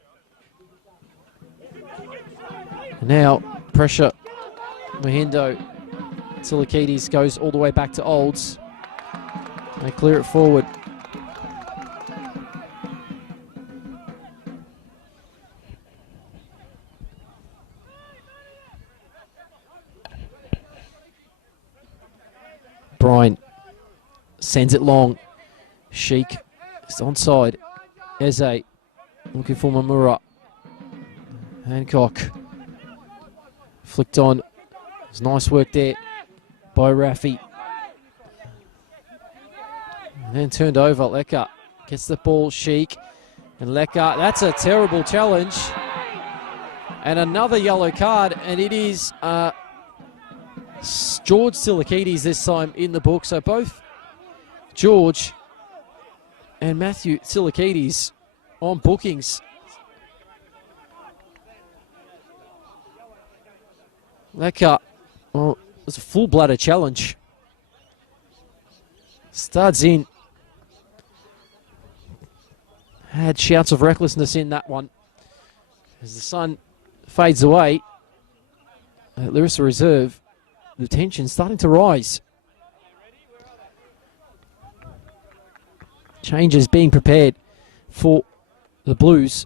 Now, pressure. Mahindo. Tilikides goes all the way back to Olds. They clear it forward. Bryan sends it long. Sheik is onside. Eze looking for Mamura. Hancock flicked on. There's nice work there by Rafi. And then turned over. Lecker gets the ball. Sheik and Lecker. That's a terrible challenge. And another yellow card. And it is George Tilikides this time in the book. So both George and Matthew Tilikides on bookings. Lecker, well, it's a full bladder challenge. Studs in. Had shouts of recklessness in that one. As the sun fades away at Larissa Reserve, the tension's starting to rise. Changes being prepared for the Blues.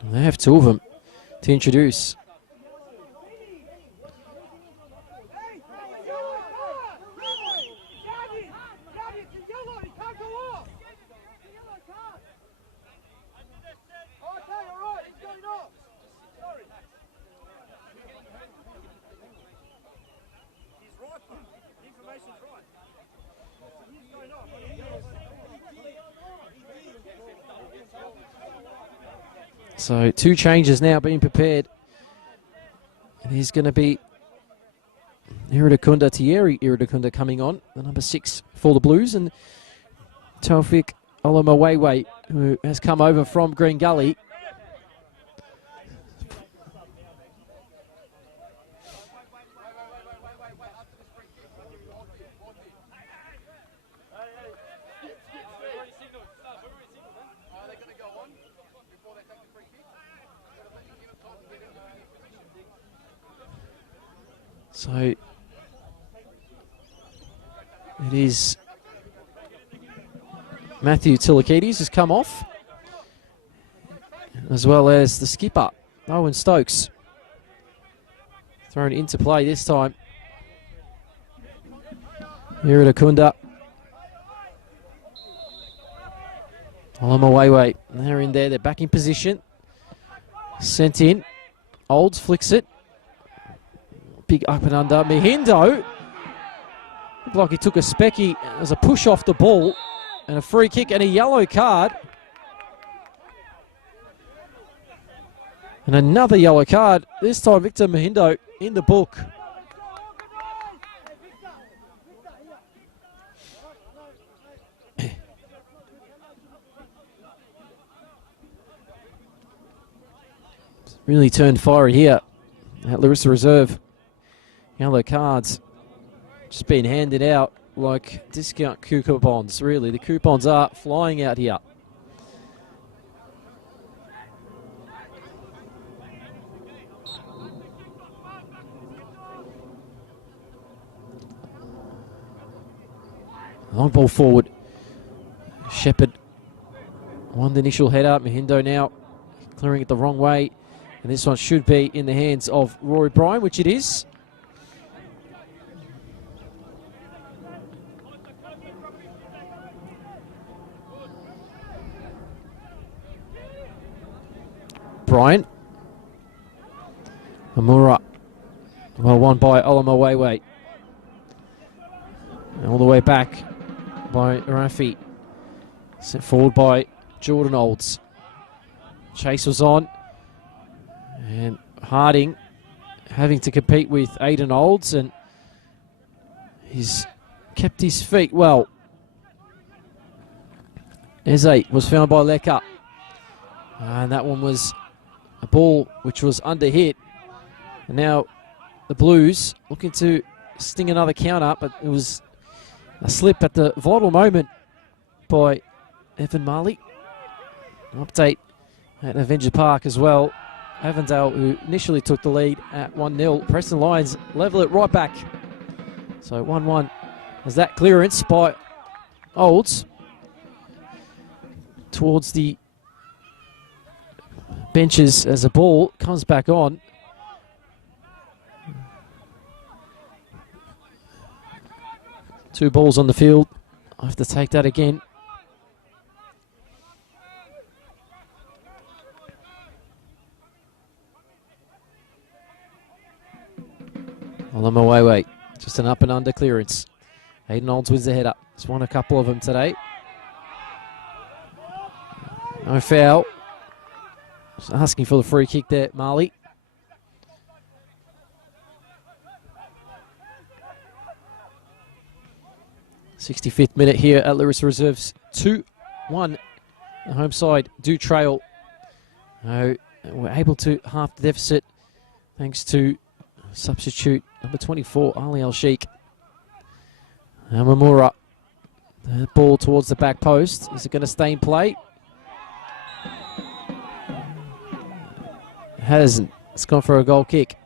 And they have two of them to introduce. So two changes now being prepared. And he's going to be Iridakunda Thierry Iridakunda coming on, the number 6 for the Blues, and Taufik Olomawewe, who has come over from Green Gully. So it is Matthew Tilikides has come off, as well as the skipper, Owen Stokes, thrown into play this time. Iridakunda. Olomawewe, they're in there, they're back in position. Sent in, Olds flicks it. Big up and under. Mihindo looked like he took a specky as a push off the ball, and a free kick and a yellow card. And another yellow card, this time Victor Mihindo in the book. Really turned fiery here at Larissa Reserve. Yellow cards just being handed out like discount coupons, really. The coupons are flying out here. Long ball forward. Shepherd won the initial header. Mihindo now clearing it the wrong way. And this one should be in the hands of Rory Bryan, which it is. Bryan. Amura. Well won by Olomawewe. All the way back by Rafi. Sent forward by Jordan Olds. Chase was on. And Harding having to compete with Aidan Olds, and he's kept his feet well. Eze was found by Lecker. And that one was a ball which was under hit. And now the Blues looking to sting another counter, but it was a slip at the vital moment by Evan Marley. An update at Avenger Park as well. Avondale, who initially took the lead at 1-0. Preston Lions level it right back. So 1-1 as that clearance by Olds towards the benches as the ball comes back on. Two balls on the field. I have to take that again. Olomawewe, just an up and under clearance. Aidan Olds wins the header. He's won a couple of them today. No foul. Just asking for the free kick there, Marley. '65th minute here at Larissa Reserves. 2-1. The home side do trail We're able to half the deficit thanks to substitute number 24, Ali Al-Sheikh. And Mamura, the ball towards the back post. Is it going to stay in play? It hasn't. It's gone for a goal kick.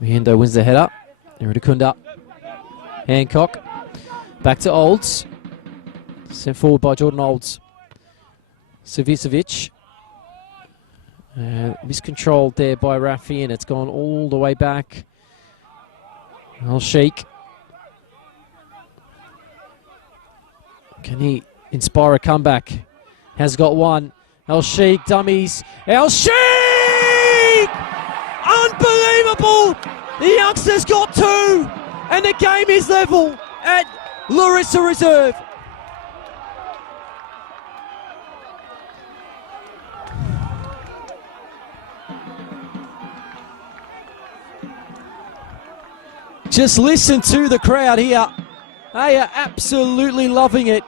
Mihindo wins the header. Iridakunda. Hancock. Back to Olds. Sent forward by Jordan Olds. Savicevic. Miscontrolled there by Rafi, and it's gone all the way back. Al-Sheikh. Can he inspire a comeback? Has got one. Al-Sheikh dummies. Al-Sheikh! Unbelievable! The youngster's got two, and the game is level at Larissa Reserve. Just listen to the crowd here. They are absolutely loving it.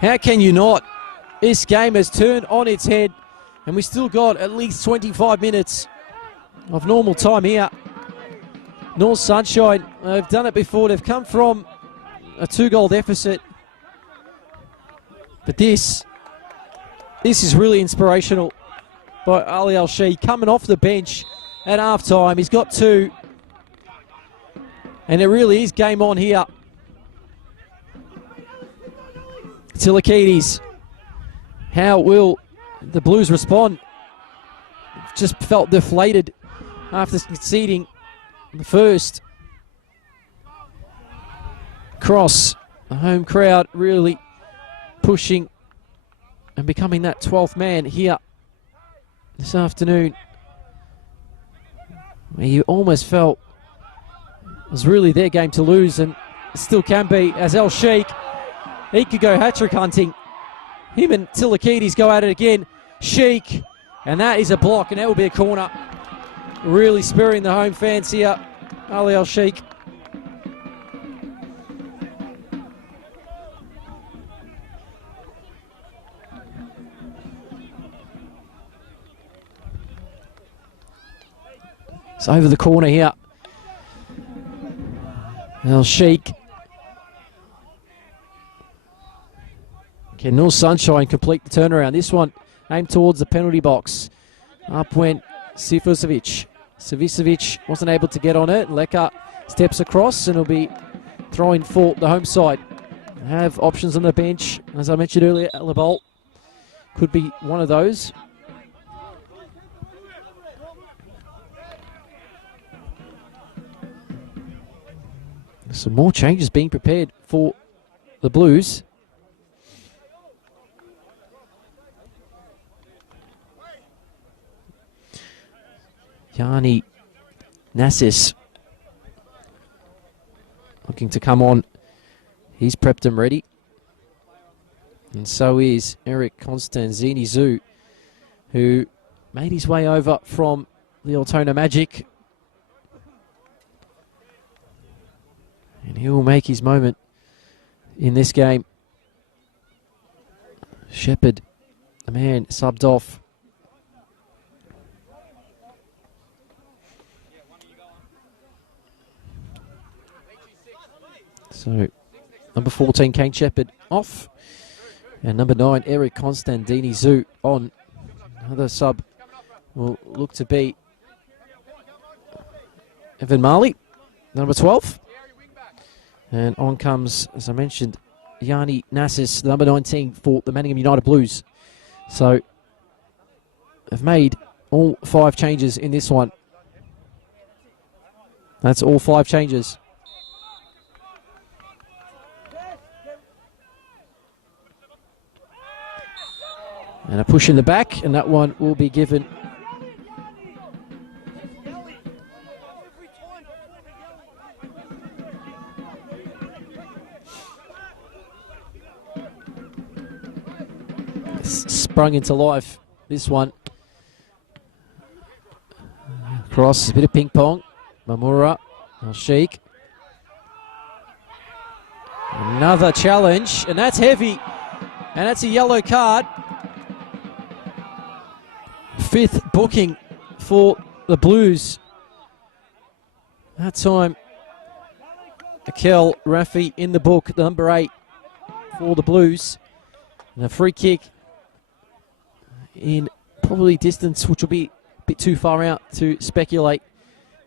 How can you not? This game has turned on its head, and we still got at least 25 minutes of normal time here. North Sunshine, they've done it before. They've come from a 2-goal deficit. But this is really inspirational by Ali Al-Sheikh coming off the bench at half-time. He's got two, and it really is game on here. Tilikides. How will the Blues respond? Just felt deflated after conceding the first. Cross, the home crowd really pushing and becoming that 12th man here this afternoon. Where you almost felt it was really their game to lose, and it still can be, as Al-Sheikh, he could go hat-trick hunting. Him and Tilikides go at it again. Sheikh, and that is a block, and that will be a corner. Really spurring the home fans here. Ali Al-Sheikh. It's over the corner here. Al-Sheikh. Can North Sunshine complete the turnaround? This one aimed towards the penalty box. Up went Sifusevic. Savicevic wasn't able to get on it. Leka steps across, and he'll be throwing for the home side. Have options on the bench. As I mentioned earlier, Labol could be one of those. Some more changes being prepared for the Blues. Yanni Nassis looking to come on. He's prepped and ready. And so is Eric Constanzini Zoo, who made his way over from the Altona Magic. And he will make his moment in this game. Shepherd, the man subbed off. So, number 14, Kane Shepherd, off. And number 9, Eric Constantini Zoo, on. Another sub will look to be Evan Marley, number 12. And on comes, as I mentioned, Yanni Nassis, number 19 for the Manningham United Blues. So, they've made all 5 changes in this one. That's all 5 changes. And a push in the back, and that one will be given. sprung into life, this one. Cross, a bit of ping pong. Mamura, Al-Sheikh. Another challenge, and that's heavy. And that's a yellow card. 5th booking for the Blues. That time, Akel Rafi in the book, the number 8 for the Blues. And a free kick in probably distance, which will be a bit too far out to speculate.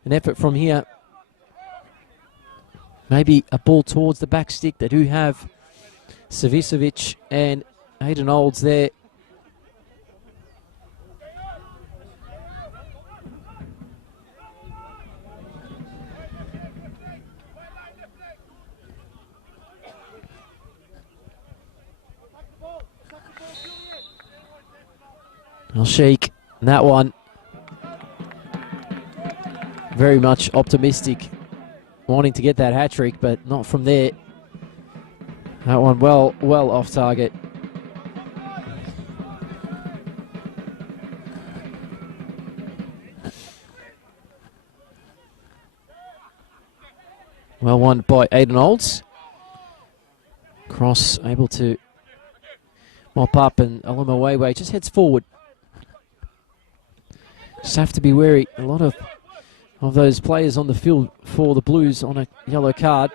An effort from here. Maybe a ball towards the back stick. They do have Savicevic and Hayden Olds there. Al-Sheikh, that one. Very much optimistic, wanting to get that hat-trick, but not from there. That one well off target. Well won by Aiden Olds. Cross able to mop up, and Alamawewe just heads forward. Just have to be wary. A lot of those players on the field for the Blues on a yellow card.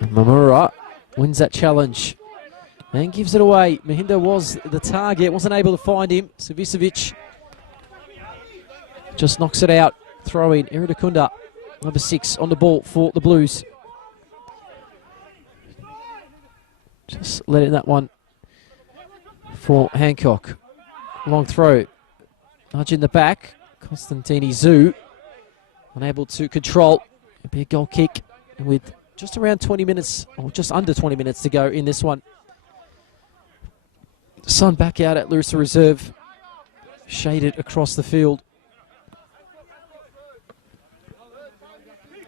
And Mamura wins that challenge and gives it away. Mahindo was the target, wasn't able to find him. Savicevic just knocks it out. Throw in. Iridakunda, number 6 on the ball for the Blues. Just letting that one for Hancock. Long throw. Nudge in the back. Constantini Zoo unable to control. A big goal kick with just around 20 minutes, or just under 20 minutes to go in this one. Sun back out at Larissa Reserve. Shaded across the field.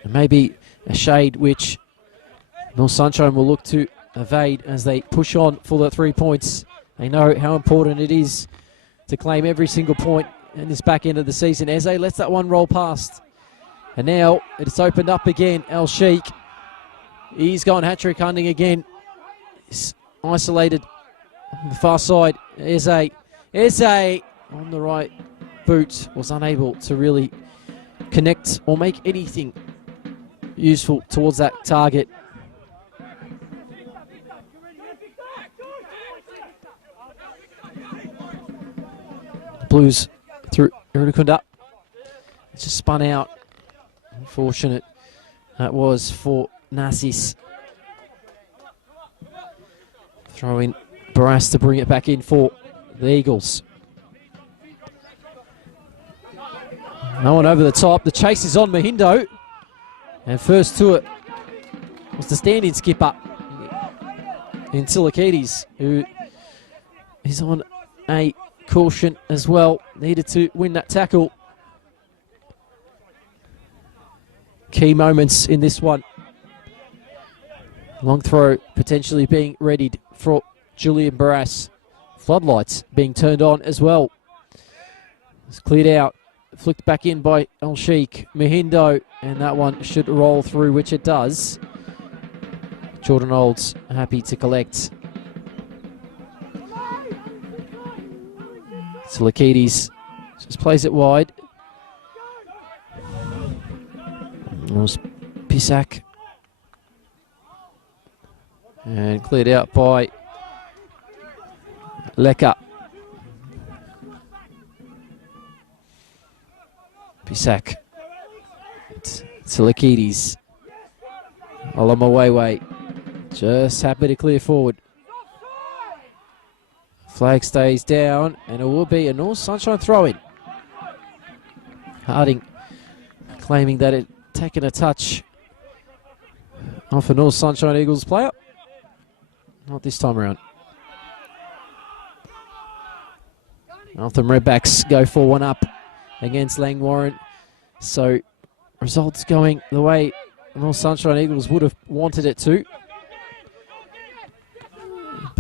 And maybe a shade which North Sunshine will look to evade as they push on for the 3 points. They know how important it is to claim every single point in this back end of the season. Eze lets that one roll past. And now it's opened up again. Al-Sheikh, he's gone hat-trick hunting again. He's isolated on the far side. Eze on the right boot was unable to really connect or make anything useful towards that target. Blues through Iridakunda. It's just spun out. Unfortunate that was for Narcis. Throwing Barras to bring it back in for the Eagles. No one over the top. The chase is on Mahindo. And first to it was the stand-in skipper in Tilikides, who is on a caution as well. Needed to win that tackle. Key moments in this one. Long throw potentially being readied for Julian Barras. Floodlights being turned on as well. It's cleared out. Flicked back in by Al-Sheikh. Mahindo, and that one should roll through, which it does. Jordan Olds happy to collect. Tilikides just plays it wide. It was Pisak. And cleared out by Leka. Pisak. Tilikides. Olamawewe just happy to clear forward. Flag stays down, and it will be a North Sunshine throw-in. Harding claiming that it taken a touch off a North Sunshine Eagles player. Not this time around. Eltham Redbacks go 4-1 up against Langwarrin. So results going the way North Sunshine Eagles would have wanted it to.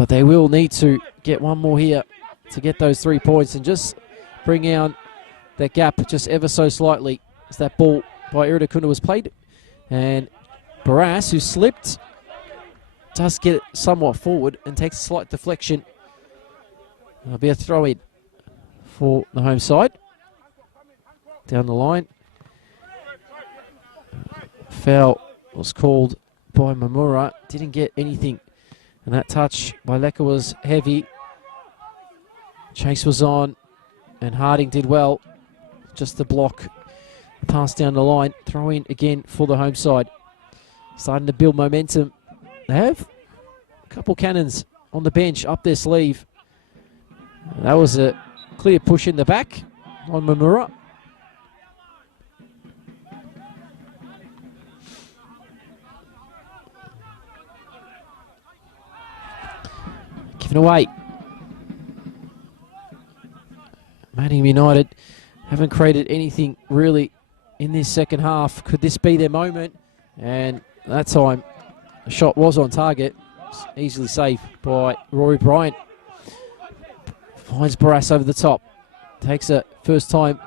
But they will need to get one more here to get those 3 points and just bring down that gap just ever so slightly as that ball by Iridakunda was played. And Barras, who slipped, does get it somewhat forward and takes a slight deflection. There'll be a throw in for the home side. Down the line. Foul was called by Mamura. Didn't get anything. And that touch by Leka was heavy. Chase was on. And Harding did well. Just the block. Pass down the line. Throw in again for the home side. Starting to build momentum. They have a couple cannons on the bench up their sleeve. That was a clear push in the back on Mamura. Given away. Manningham United haven't created anything really in this second half. Could this be their moment? And that time, the shot was on target. Easily saved by Rory Bryant. Finds Barras over the top. Takes a first time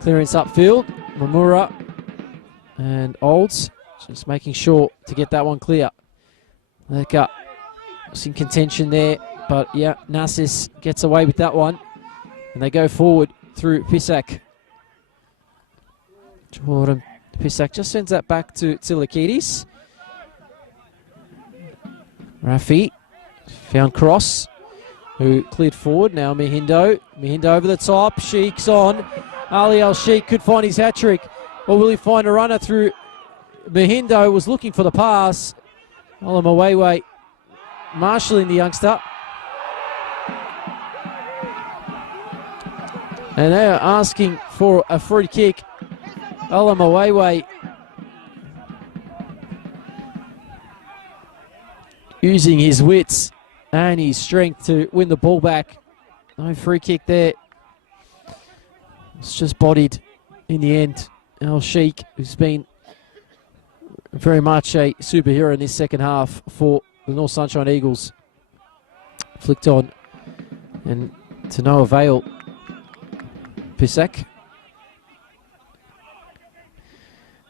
clearance upfield. Mamura and Olds just making sure to get that one clear. Leka was in contention there, but yeah, Narcis gets away with that one. And they go forward through Pisak. Jordan Pisak just sends that back to Tsilakidis. Rafi found Cross, who cleared forward. Now Mihindo. Mihindo over the top. Sheik's on. Ali Al-Sheikh could find his hat-trick. Or will he find a runner through? Mihindo was looking for the pass. Olamawewe marshalling the youngster. And they are asking for a free kick. Olamawewe using his wits and his strength to win the ball back. No free kick there. It's just bodied in the end. Al-Sheikh, who's been very much a superhero in this second half for the North Sunshine Eagles. Flicked on and to no avail. Pisak.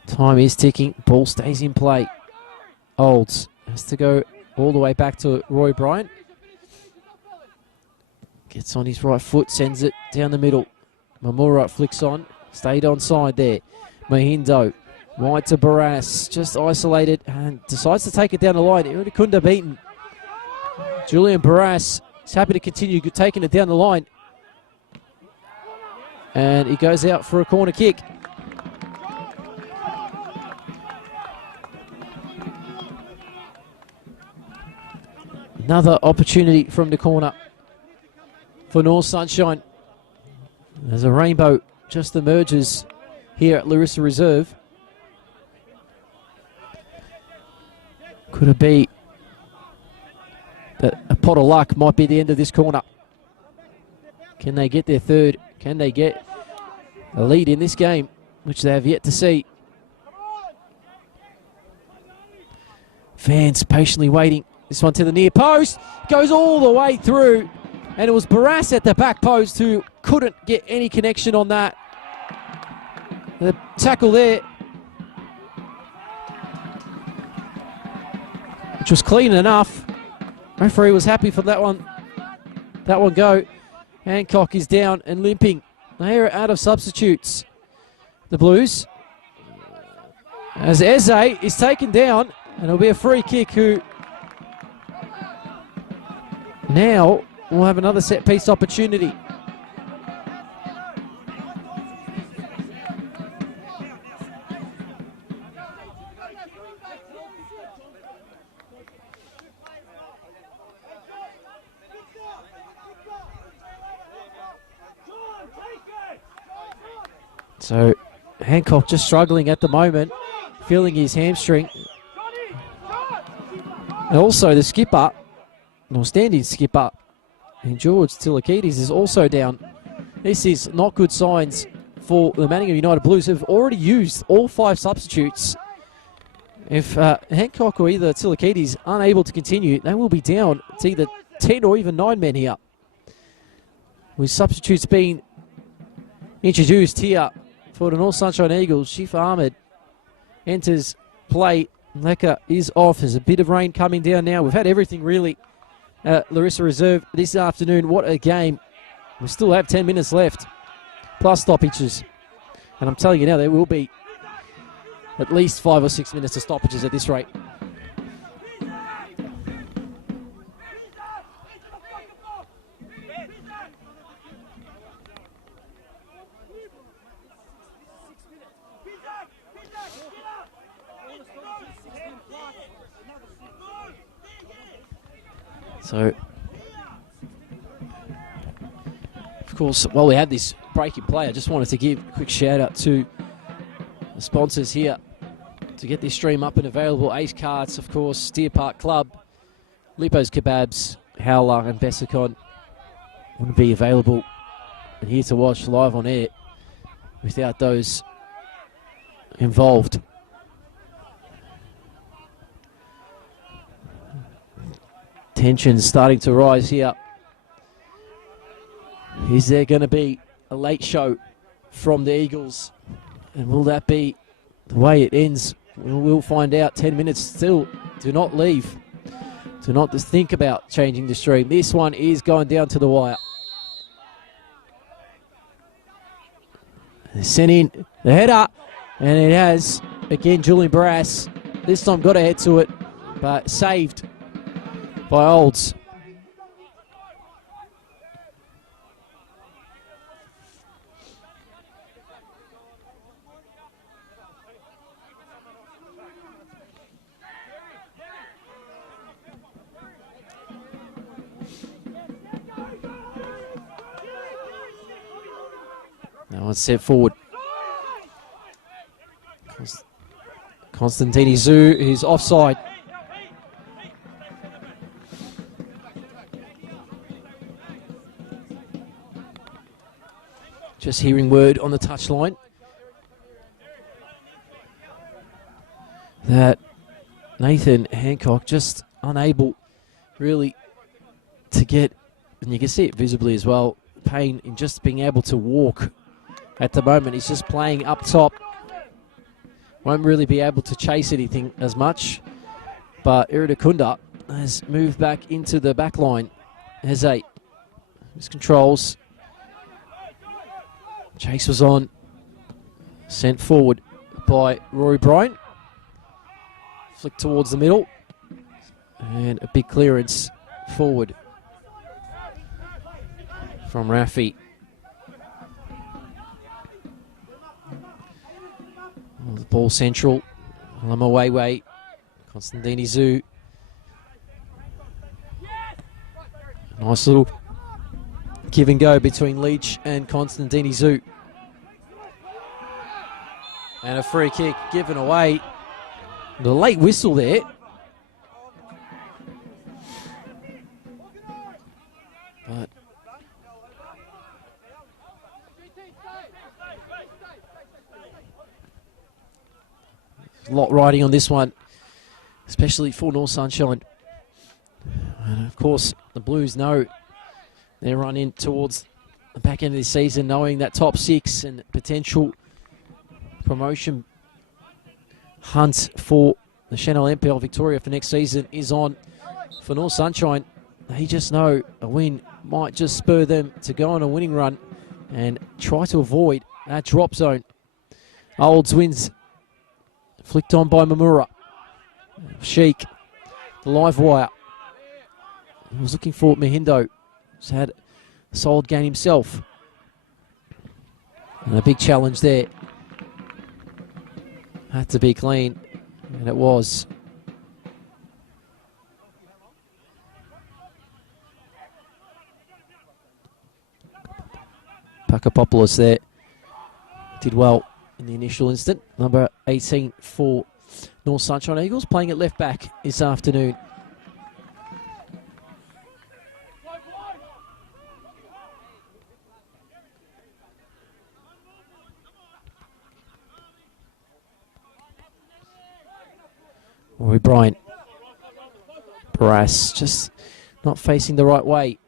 Time is ticking. Ball stays in play. Olds has to go all the way back to Roy Bryant. Gets on his right foot, sends it down the middle. Mamura flicks on, stayed on side there. Mahindo, wide to Barras, just isolated and decides to take it down the line. Iridakunda beaten. Julian Barras is happy to continue taking it down the line. And he goes out for a corner kick. Another opportunity from the corner for North Sunshine. As a rainbow just emerges here at Larissa Reserve. Could it be that a pot of luck might be the end of this corner? Can they get their third? Can they get a lead in this game, which they have yet to see? Fans patiently waiting. This one to the near post. Goes all the way through. And it was Barras at the back post who couldn't get any connection on that. The tackle there, which was clean enough. Referee was happy for that one. That one go. Hancock is down and limping. They are out of substitutes. The Blues. As Eze is taken down, and it'll be a free kick who now will have another set piece opportunity. So Hancock just struggling at the moment, feeling his hamstring. And also the skipper, or standing skipper, and George Tsilakidis is also down. This is not good signs for the Manningham United Blues, who have already used all 5 substitutes. If Hancock or either Tsilakidis unable to continue, they will be down. It's either 10 or even 9 men here. With substitutes being introduced here for the North Sunshine Eagles. Shifa Ahmed enters play. Leka is off. There's a bit of rain coming down now. We've had everything really at Larissa Reserve this afternoon. What a game. We still have 10 minutes left, plus stoppages. And I'm telling you now, there will be at least 5 or 6 minutes of stoppages at this rate. So, of course, while we had this break in play, I just wanted to give a quick shout out to the sponsors here to get this stream up and available. Ace Carts, of course, Deer Park Club, Lipo's Kebabs, Howler and Vesicon wouldn't be available and here to watch live on air without those involved. Tensions starting to rise here. Is there going to be a late show from the Eagles? And will that be the way it ends? We'll find out. 10 minutes still. Do not leave. Do not just think about changing the stream. This one is going down to the wire. Sent in the header. And it has, again, Julian Barras. This time got a head to it, but saved by Olds. Now it's set forward. Constantini Zoo is offside. Just hearing word on the touchline that Nathan Hancock just unable really to get, and you can see it visibly as well, pain in just being able to walk at the moment. He's just playing up top. Won't really be able to chase anything as much. But Iridakunda has moved back into the back line. Has his controls. Chase was on. Sent forward by Rory Bryant. Flick towards the middle. And a big clearance forward from Rafi. The ball central. Lamawewe. Constantini Zoo. Nice little give and go between Leach and Constantini Zoo. And a free kick given away. The late whistle there. But a lot riding on this one, especially for North Sunshine. And of course, the Blues know they're running towards the back end of the season, knowing that top 6 and potential promotion hunt for the Chanel MPL Victoria for next season is on. For North Sunshine, they just know a win might just spur them to go on a winning run and try to avoid that drop zone. Olds wins, flicked on by Mamura. Sheik, the live wire. He was looking for Mahindo. He's had a solid game himself. And a big challenge there. Had to be clean, and it was. Pakapopoulos there did well in the initial instant. Number 18 for North Sunshine Eagles, playing at left back this afternoon. Roy Bryant. Brass just not facing the right way.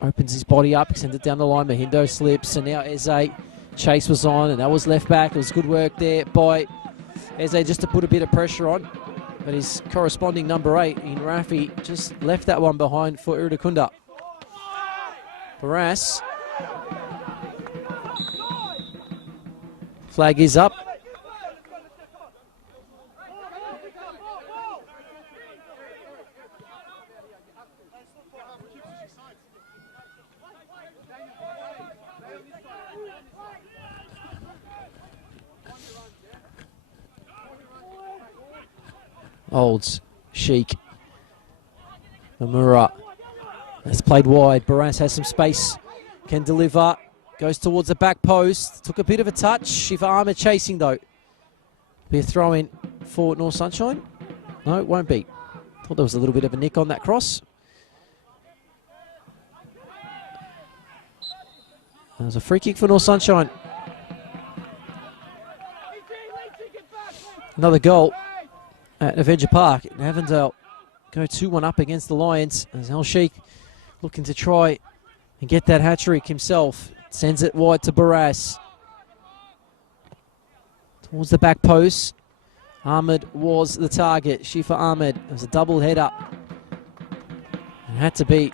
Opens his body up, sends it down the line. Mahindo slips, and now Eze. Chase was on, and that was left back. It was good work there by Eze just to put a bit of pressure on. But his corresponding number 8 in Rafi just left that one behind for Iridakunda. Barras. Flag is up. Olds, Sheik, Mamura has played wide. Barras has some space, can deliver, goes towards the back post. Took a bit of a touch. Shifa Ahmed chasing though. Be a throw in for North Sunshine. No, it won't be. Thought there was a little bit of a nick on that cross. There's a free kick for North Sunshine. Another goal at Avenger Park. And Avondale go 2-1 up against the Lions as Al Sheikh looking to try and get that hat-trick himself. Sends it wide to Barras. Towards the back post. Ahmed was the target. Shifa Ahmed. It was a double header. It had to be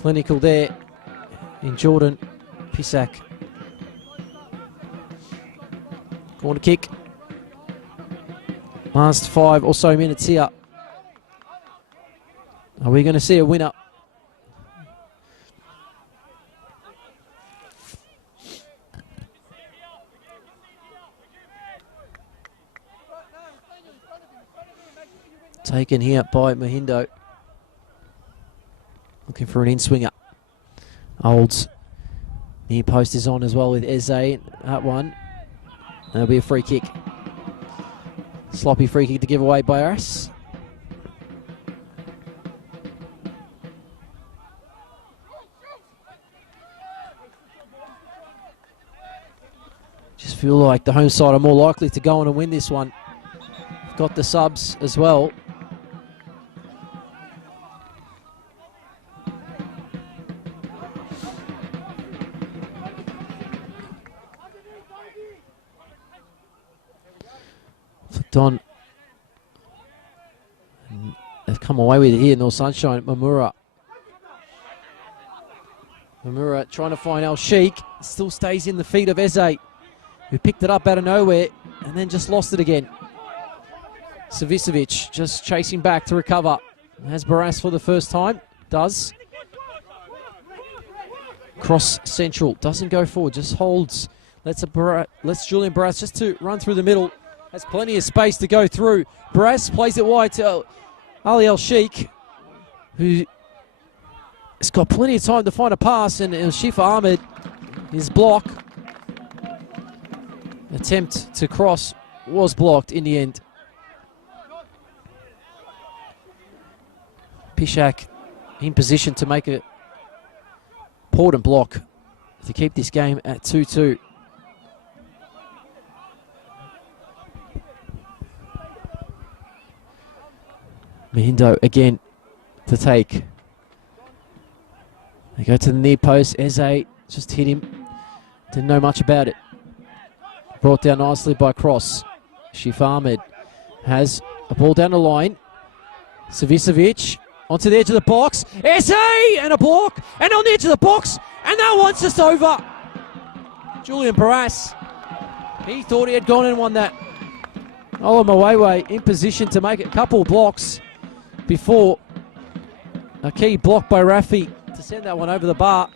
clinical there in Jordan Pisak. Corner kick. Last 5 or so minutes here. Are we going to see a winner? Taken here by Mahindo. Looking for an in-swinger. Olds. Near post is on as well with Eze. That one. That'll be a free kick. Sloppy free kick to give away by us. Just feel like the home side are more likely to go on and win this one. Got the subs as well. Flicked on. And they've come away with it here, North Sunshine. Mamura. Mamura trying to find Al Sheikh. Still stays in the feet of Eze, who picked it up out of nowhere and then just lost it again. Savicevic just chasing back to recover. Has Barras for the first time. Does. Cross central. Doesn't go forward. Just holds. Lets Julian Barras just to run through the middle. Has plenty of space to go through. Barras plays it wide to Ali Al Sheikh, who has got plenty of time to find a pass. And Shifa Ahmed, his block. Attempt to cross was blocked in the end. Pishak in position to make an important block to keep this game at 2-2. Mahindo again to take. They go to the near post. Eze just hit him. Didn't know much about it. Brought down nicely by Cross. Shifa Ahmed has a ball down the line. Savicevic onto the edge of the box. Eze and a block. And on the edge of the box. And that one's just over. Julian Barras. He thought he had gone and won that. Ola Mawewe in position to make a couple of blocks before a key block by Rafi to send that one over the bar.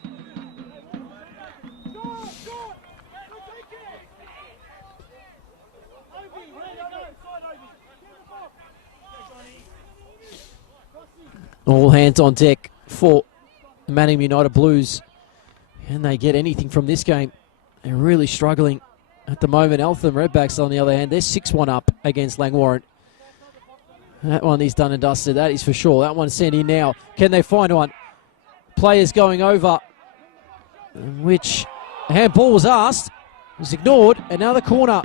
All hands on deck for the Manningham United Blues. Can they get anything from this game? They're really struggling at the moment. Eltham Redbacks, on the other hand, they're 6-1 up against Langwarrin. That one is done and dusted, that is for sure. That one's sent in now. Can they find one? Players going over, which a handball was asked, was ignored, and now the corner.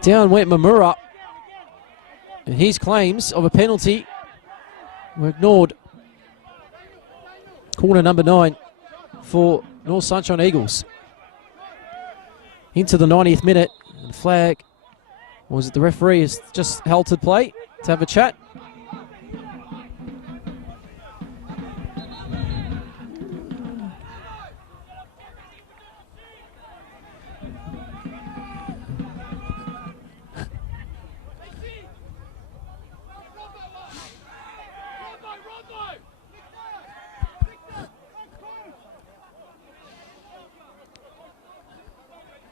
Down went Mamura. And his claims of a penalty were ignored. Corner number 9 for North Sunshine Eagles. Into the 90th minute. And the flag, or was it the referee, has just halted play to have a chat.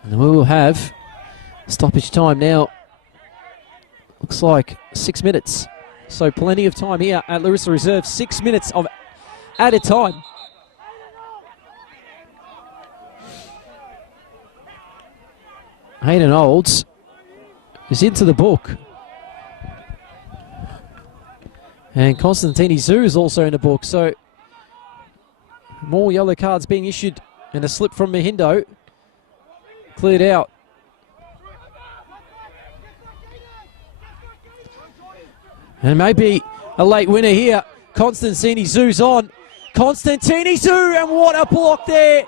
And we will have stoppage time now. Looks like 6 minutes. So plenty of time here at Larissa Reserve. 6 minutes of added time. Hayden Olds is into the book. And Constantini Zoo is also in the book. So more yellow cards being issued and a slip from Mahindo. Cleared out. And maybe a late winner here. Constantini Zoo's on. Constantini Zoo, and what a block there.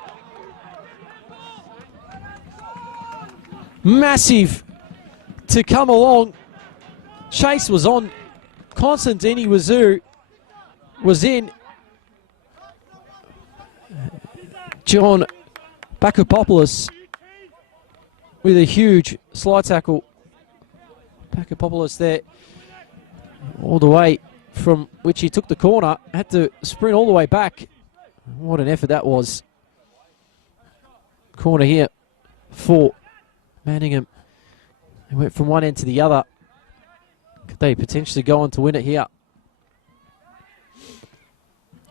Massive to come along. Chase was on. Constantini Zoo was in. John Bakopoulos with a huge slide tackle. Bakopoulos there, all the way from which he took the corner. Had to sprint all the way back. What an effort that was. Corner here for Manningham. They went from one end to the other. Could they potentially go on to win it here?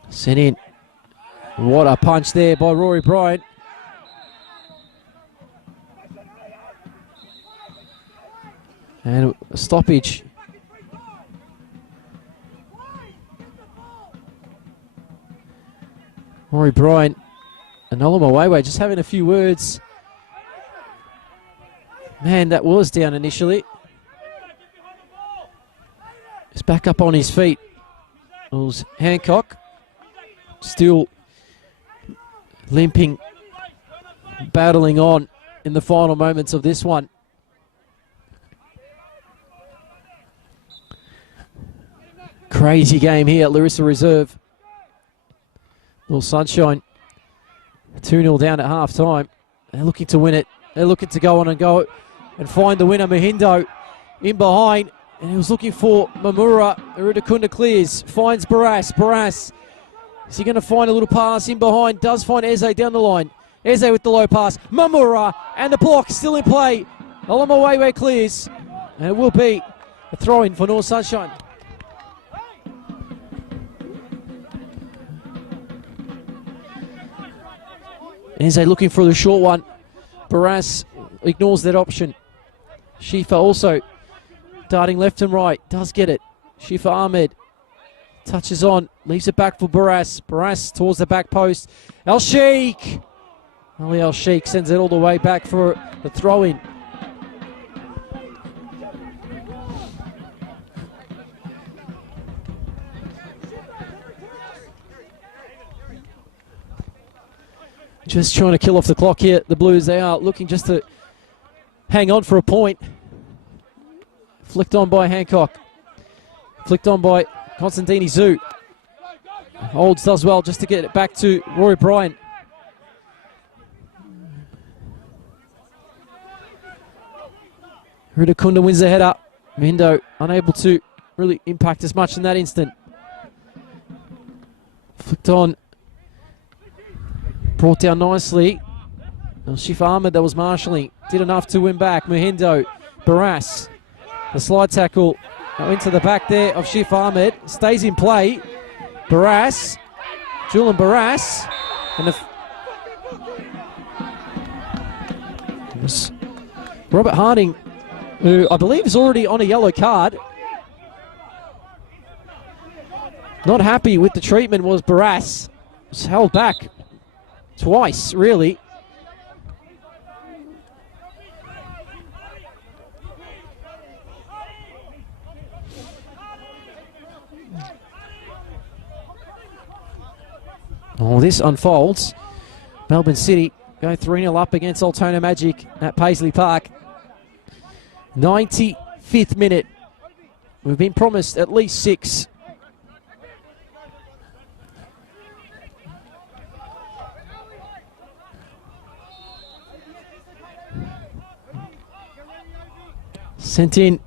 Sent in. What a punch there by Rory Bryant. And a stoppage. Rory Bryant and Nolan Mawewe just having a few words. Man, that was down initially. He's back up on his feet. It was Hancock. Still limping, battling on in the final moments of this one. Crazy game here at Larissa Reserve. Little Sunshine 2-0 down at half time. They're looking to win it. They're looking to go on and go and find the winner. Mahindo in behind, and he was looking for Mamura. Irudakunda clears, finds Barras. Barras, is he going to find a little pass in behind? Does find Eze down the line. Eze with the low pass. Mamura, and the block still in play. Olamawewe clears, and it will be a throw-in for North Sunshine. Eze looking for the short one. Barras ignores that option. Shifa also darting left and right. Does get it. Shifa Ahmed touches on. Leaves it back for Barras. Barras towards the back post. El Sheikh. Ali El Sheikh sends it all the way back for the throw-in. Just trying to kill off the clock here. The Blues, they are looking just to hang on for a point. Flicked on by Hancock. Flicked on by Constantini Zoo. Olds does well just to get it back to Rory Bryant. Rudakunda wins the header. Mindo unable to really impact as much in that instant. Flicked on. Brought down nicely. Shif Ahmed that was marshalling. Did enough to win back. Mahindo. Barras. The slide tackle into the back there of Shif Ahmed. Stays in play. Barras. Julian Barras. And it was Robert Harding, who I believe is already on a yellow card. Not happy with the treatment was Barras. Was held back twice, really. Oh, this unfolds. Melbourne City go 3-0 up against Altona Magic at Paisley Park. 95th minute. We've been promised at least 6. Sent in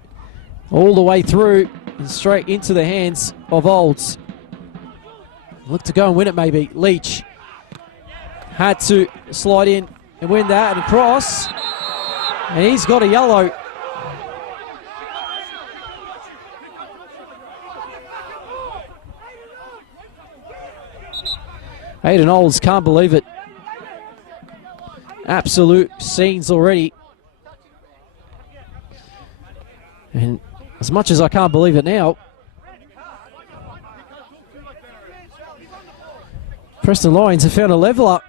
all the way through and straight into the hands of Olds. Look to go and win it maybe. Leach had to slide in and win that and cross. And he's got a yellow. Aiden Olds can't believe it. Absolute scenes already. And as much as I can't believe it now, Preston Lions have found a leveller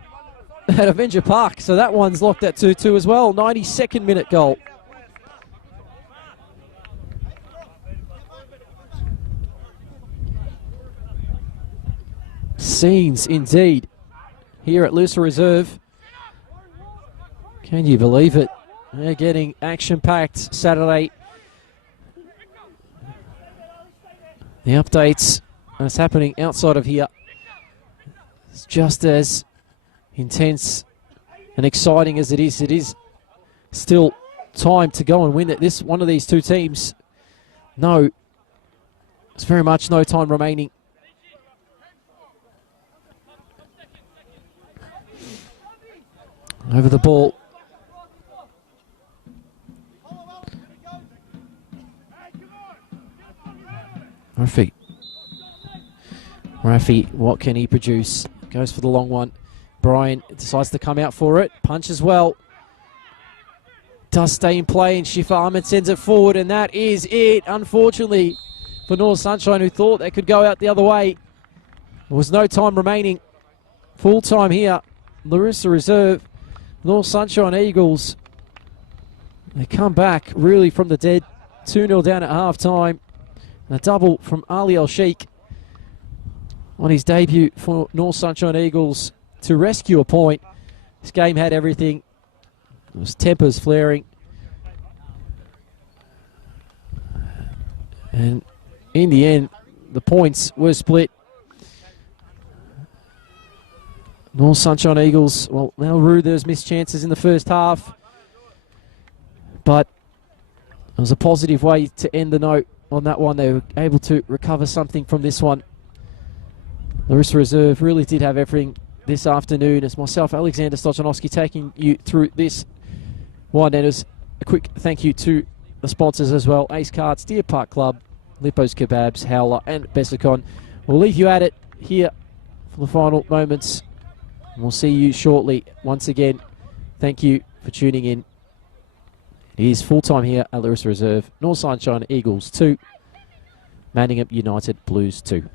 at Avenger Park, so that one's locked at 2-2 as well. 92nd minute goal. Scenes indeed here at Looser Reserve. Can you believe it? They're getting action-packed Saturday. The updates that's happening outside of here. It's just as intense and exciting as it is still time to go and win it. This one of these two teams, no, it's very much no time remaining. Over the ball. Rafi, what can he produce? Goes for the long one. Brian decides to come out for it. Punches well. Does stay in play, and Shifa Ahmed sends it forward, and that is it, unfortunately, for North Sunshine, who thought they could go out the other way. There was no time remaining. Full time here. Larissa Reserve. North Sunshine Eagles. They come back really from the dead. 2-0 down at half time. A double from Ali El Sheikh on his debut for North Sunshine Eagles to rescue a point. This game had everything. It was tempers flaring. And in the end, the points were split. North Sunshine Eagles, well, they'll rue those missed chances in the first half. But it was a positive way to end the note on that one. They were able to recover something from this one. Larissa Reserve really did have everything this afternoon. It's myself, Alexander Stojanovski, taking you through this one. And as a quick thank you to the sponsors as well: Ace Cards, Deer Park Club, Lippo's Kebabs, Howler, and Bessicon. We'll leave you at it here for the final moments. And we'll see you shortly. Once again, thank you for tuning in. It is full-time here at Larissa Reserve. North Sunshine Eagles 2, Manningham United Blues 2.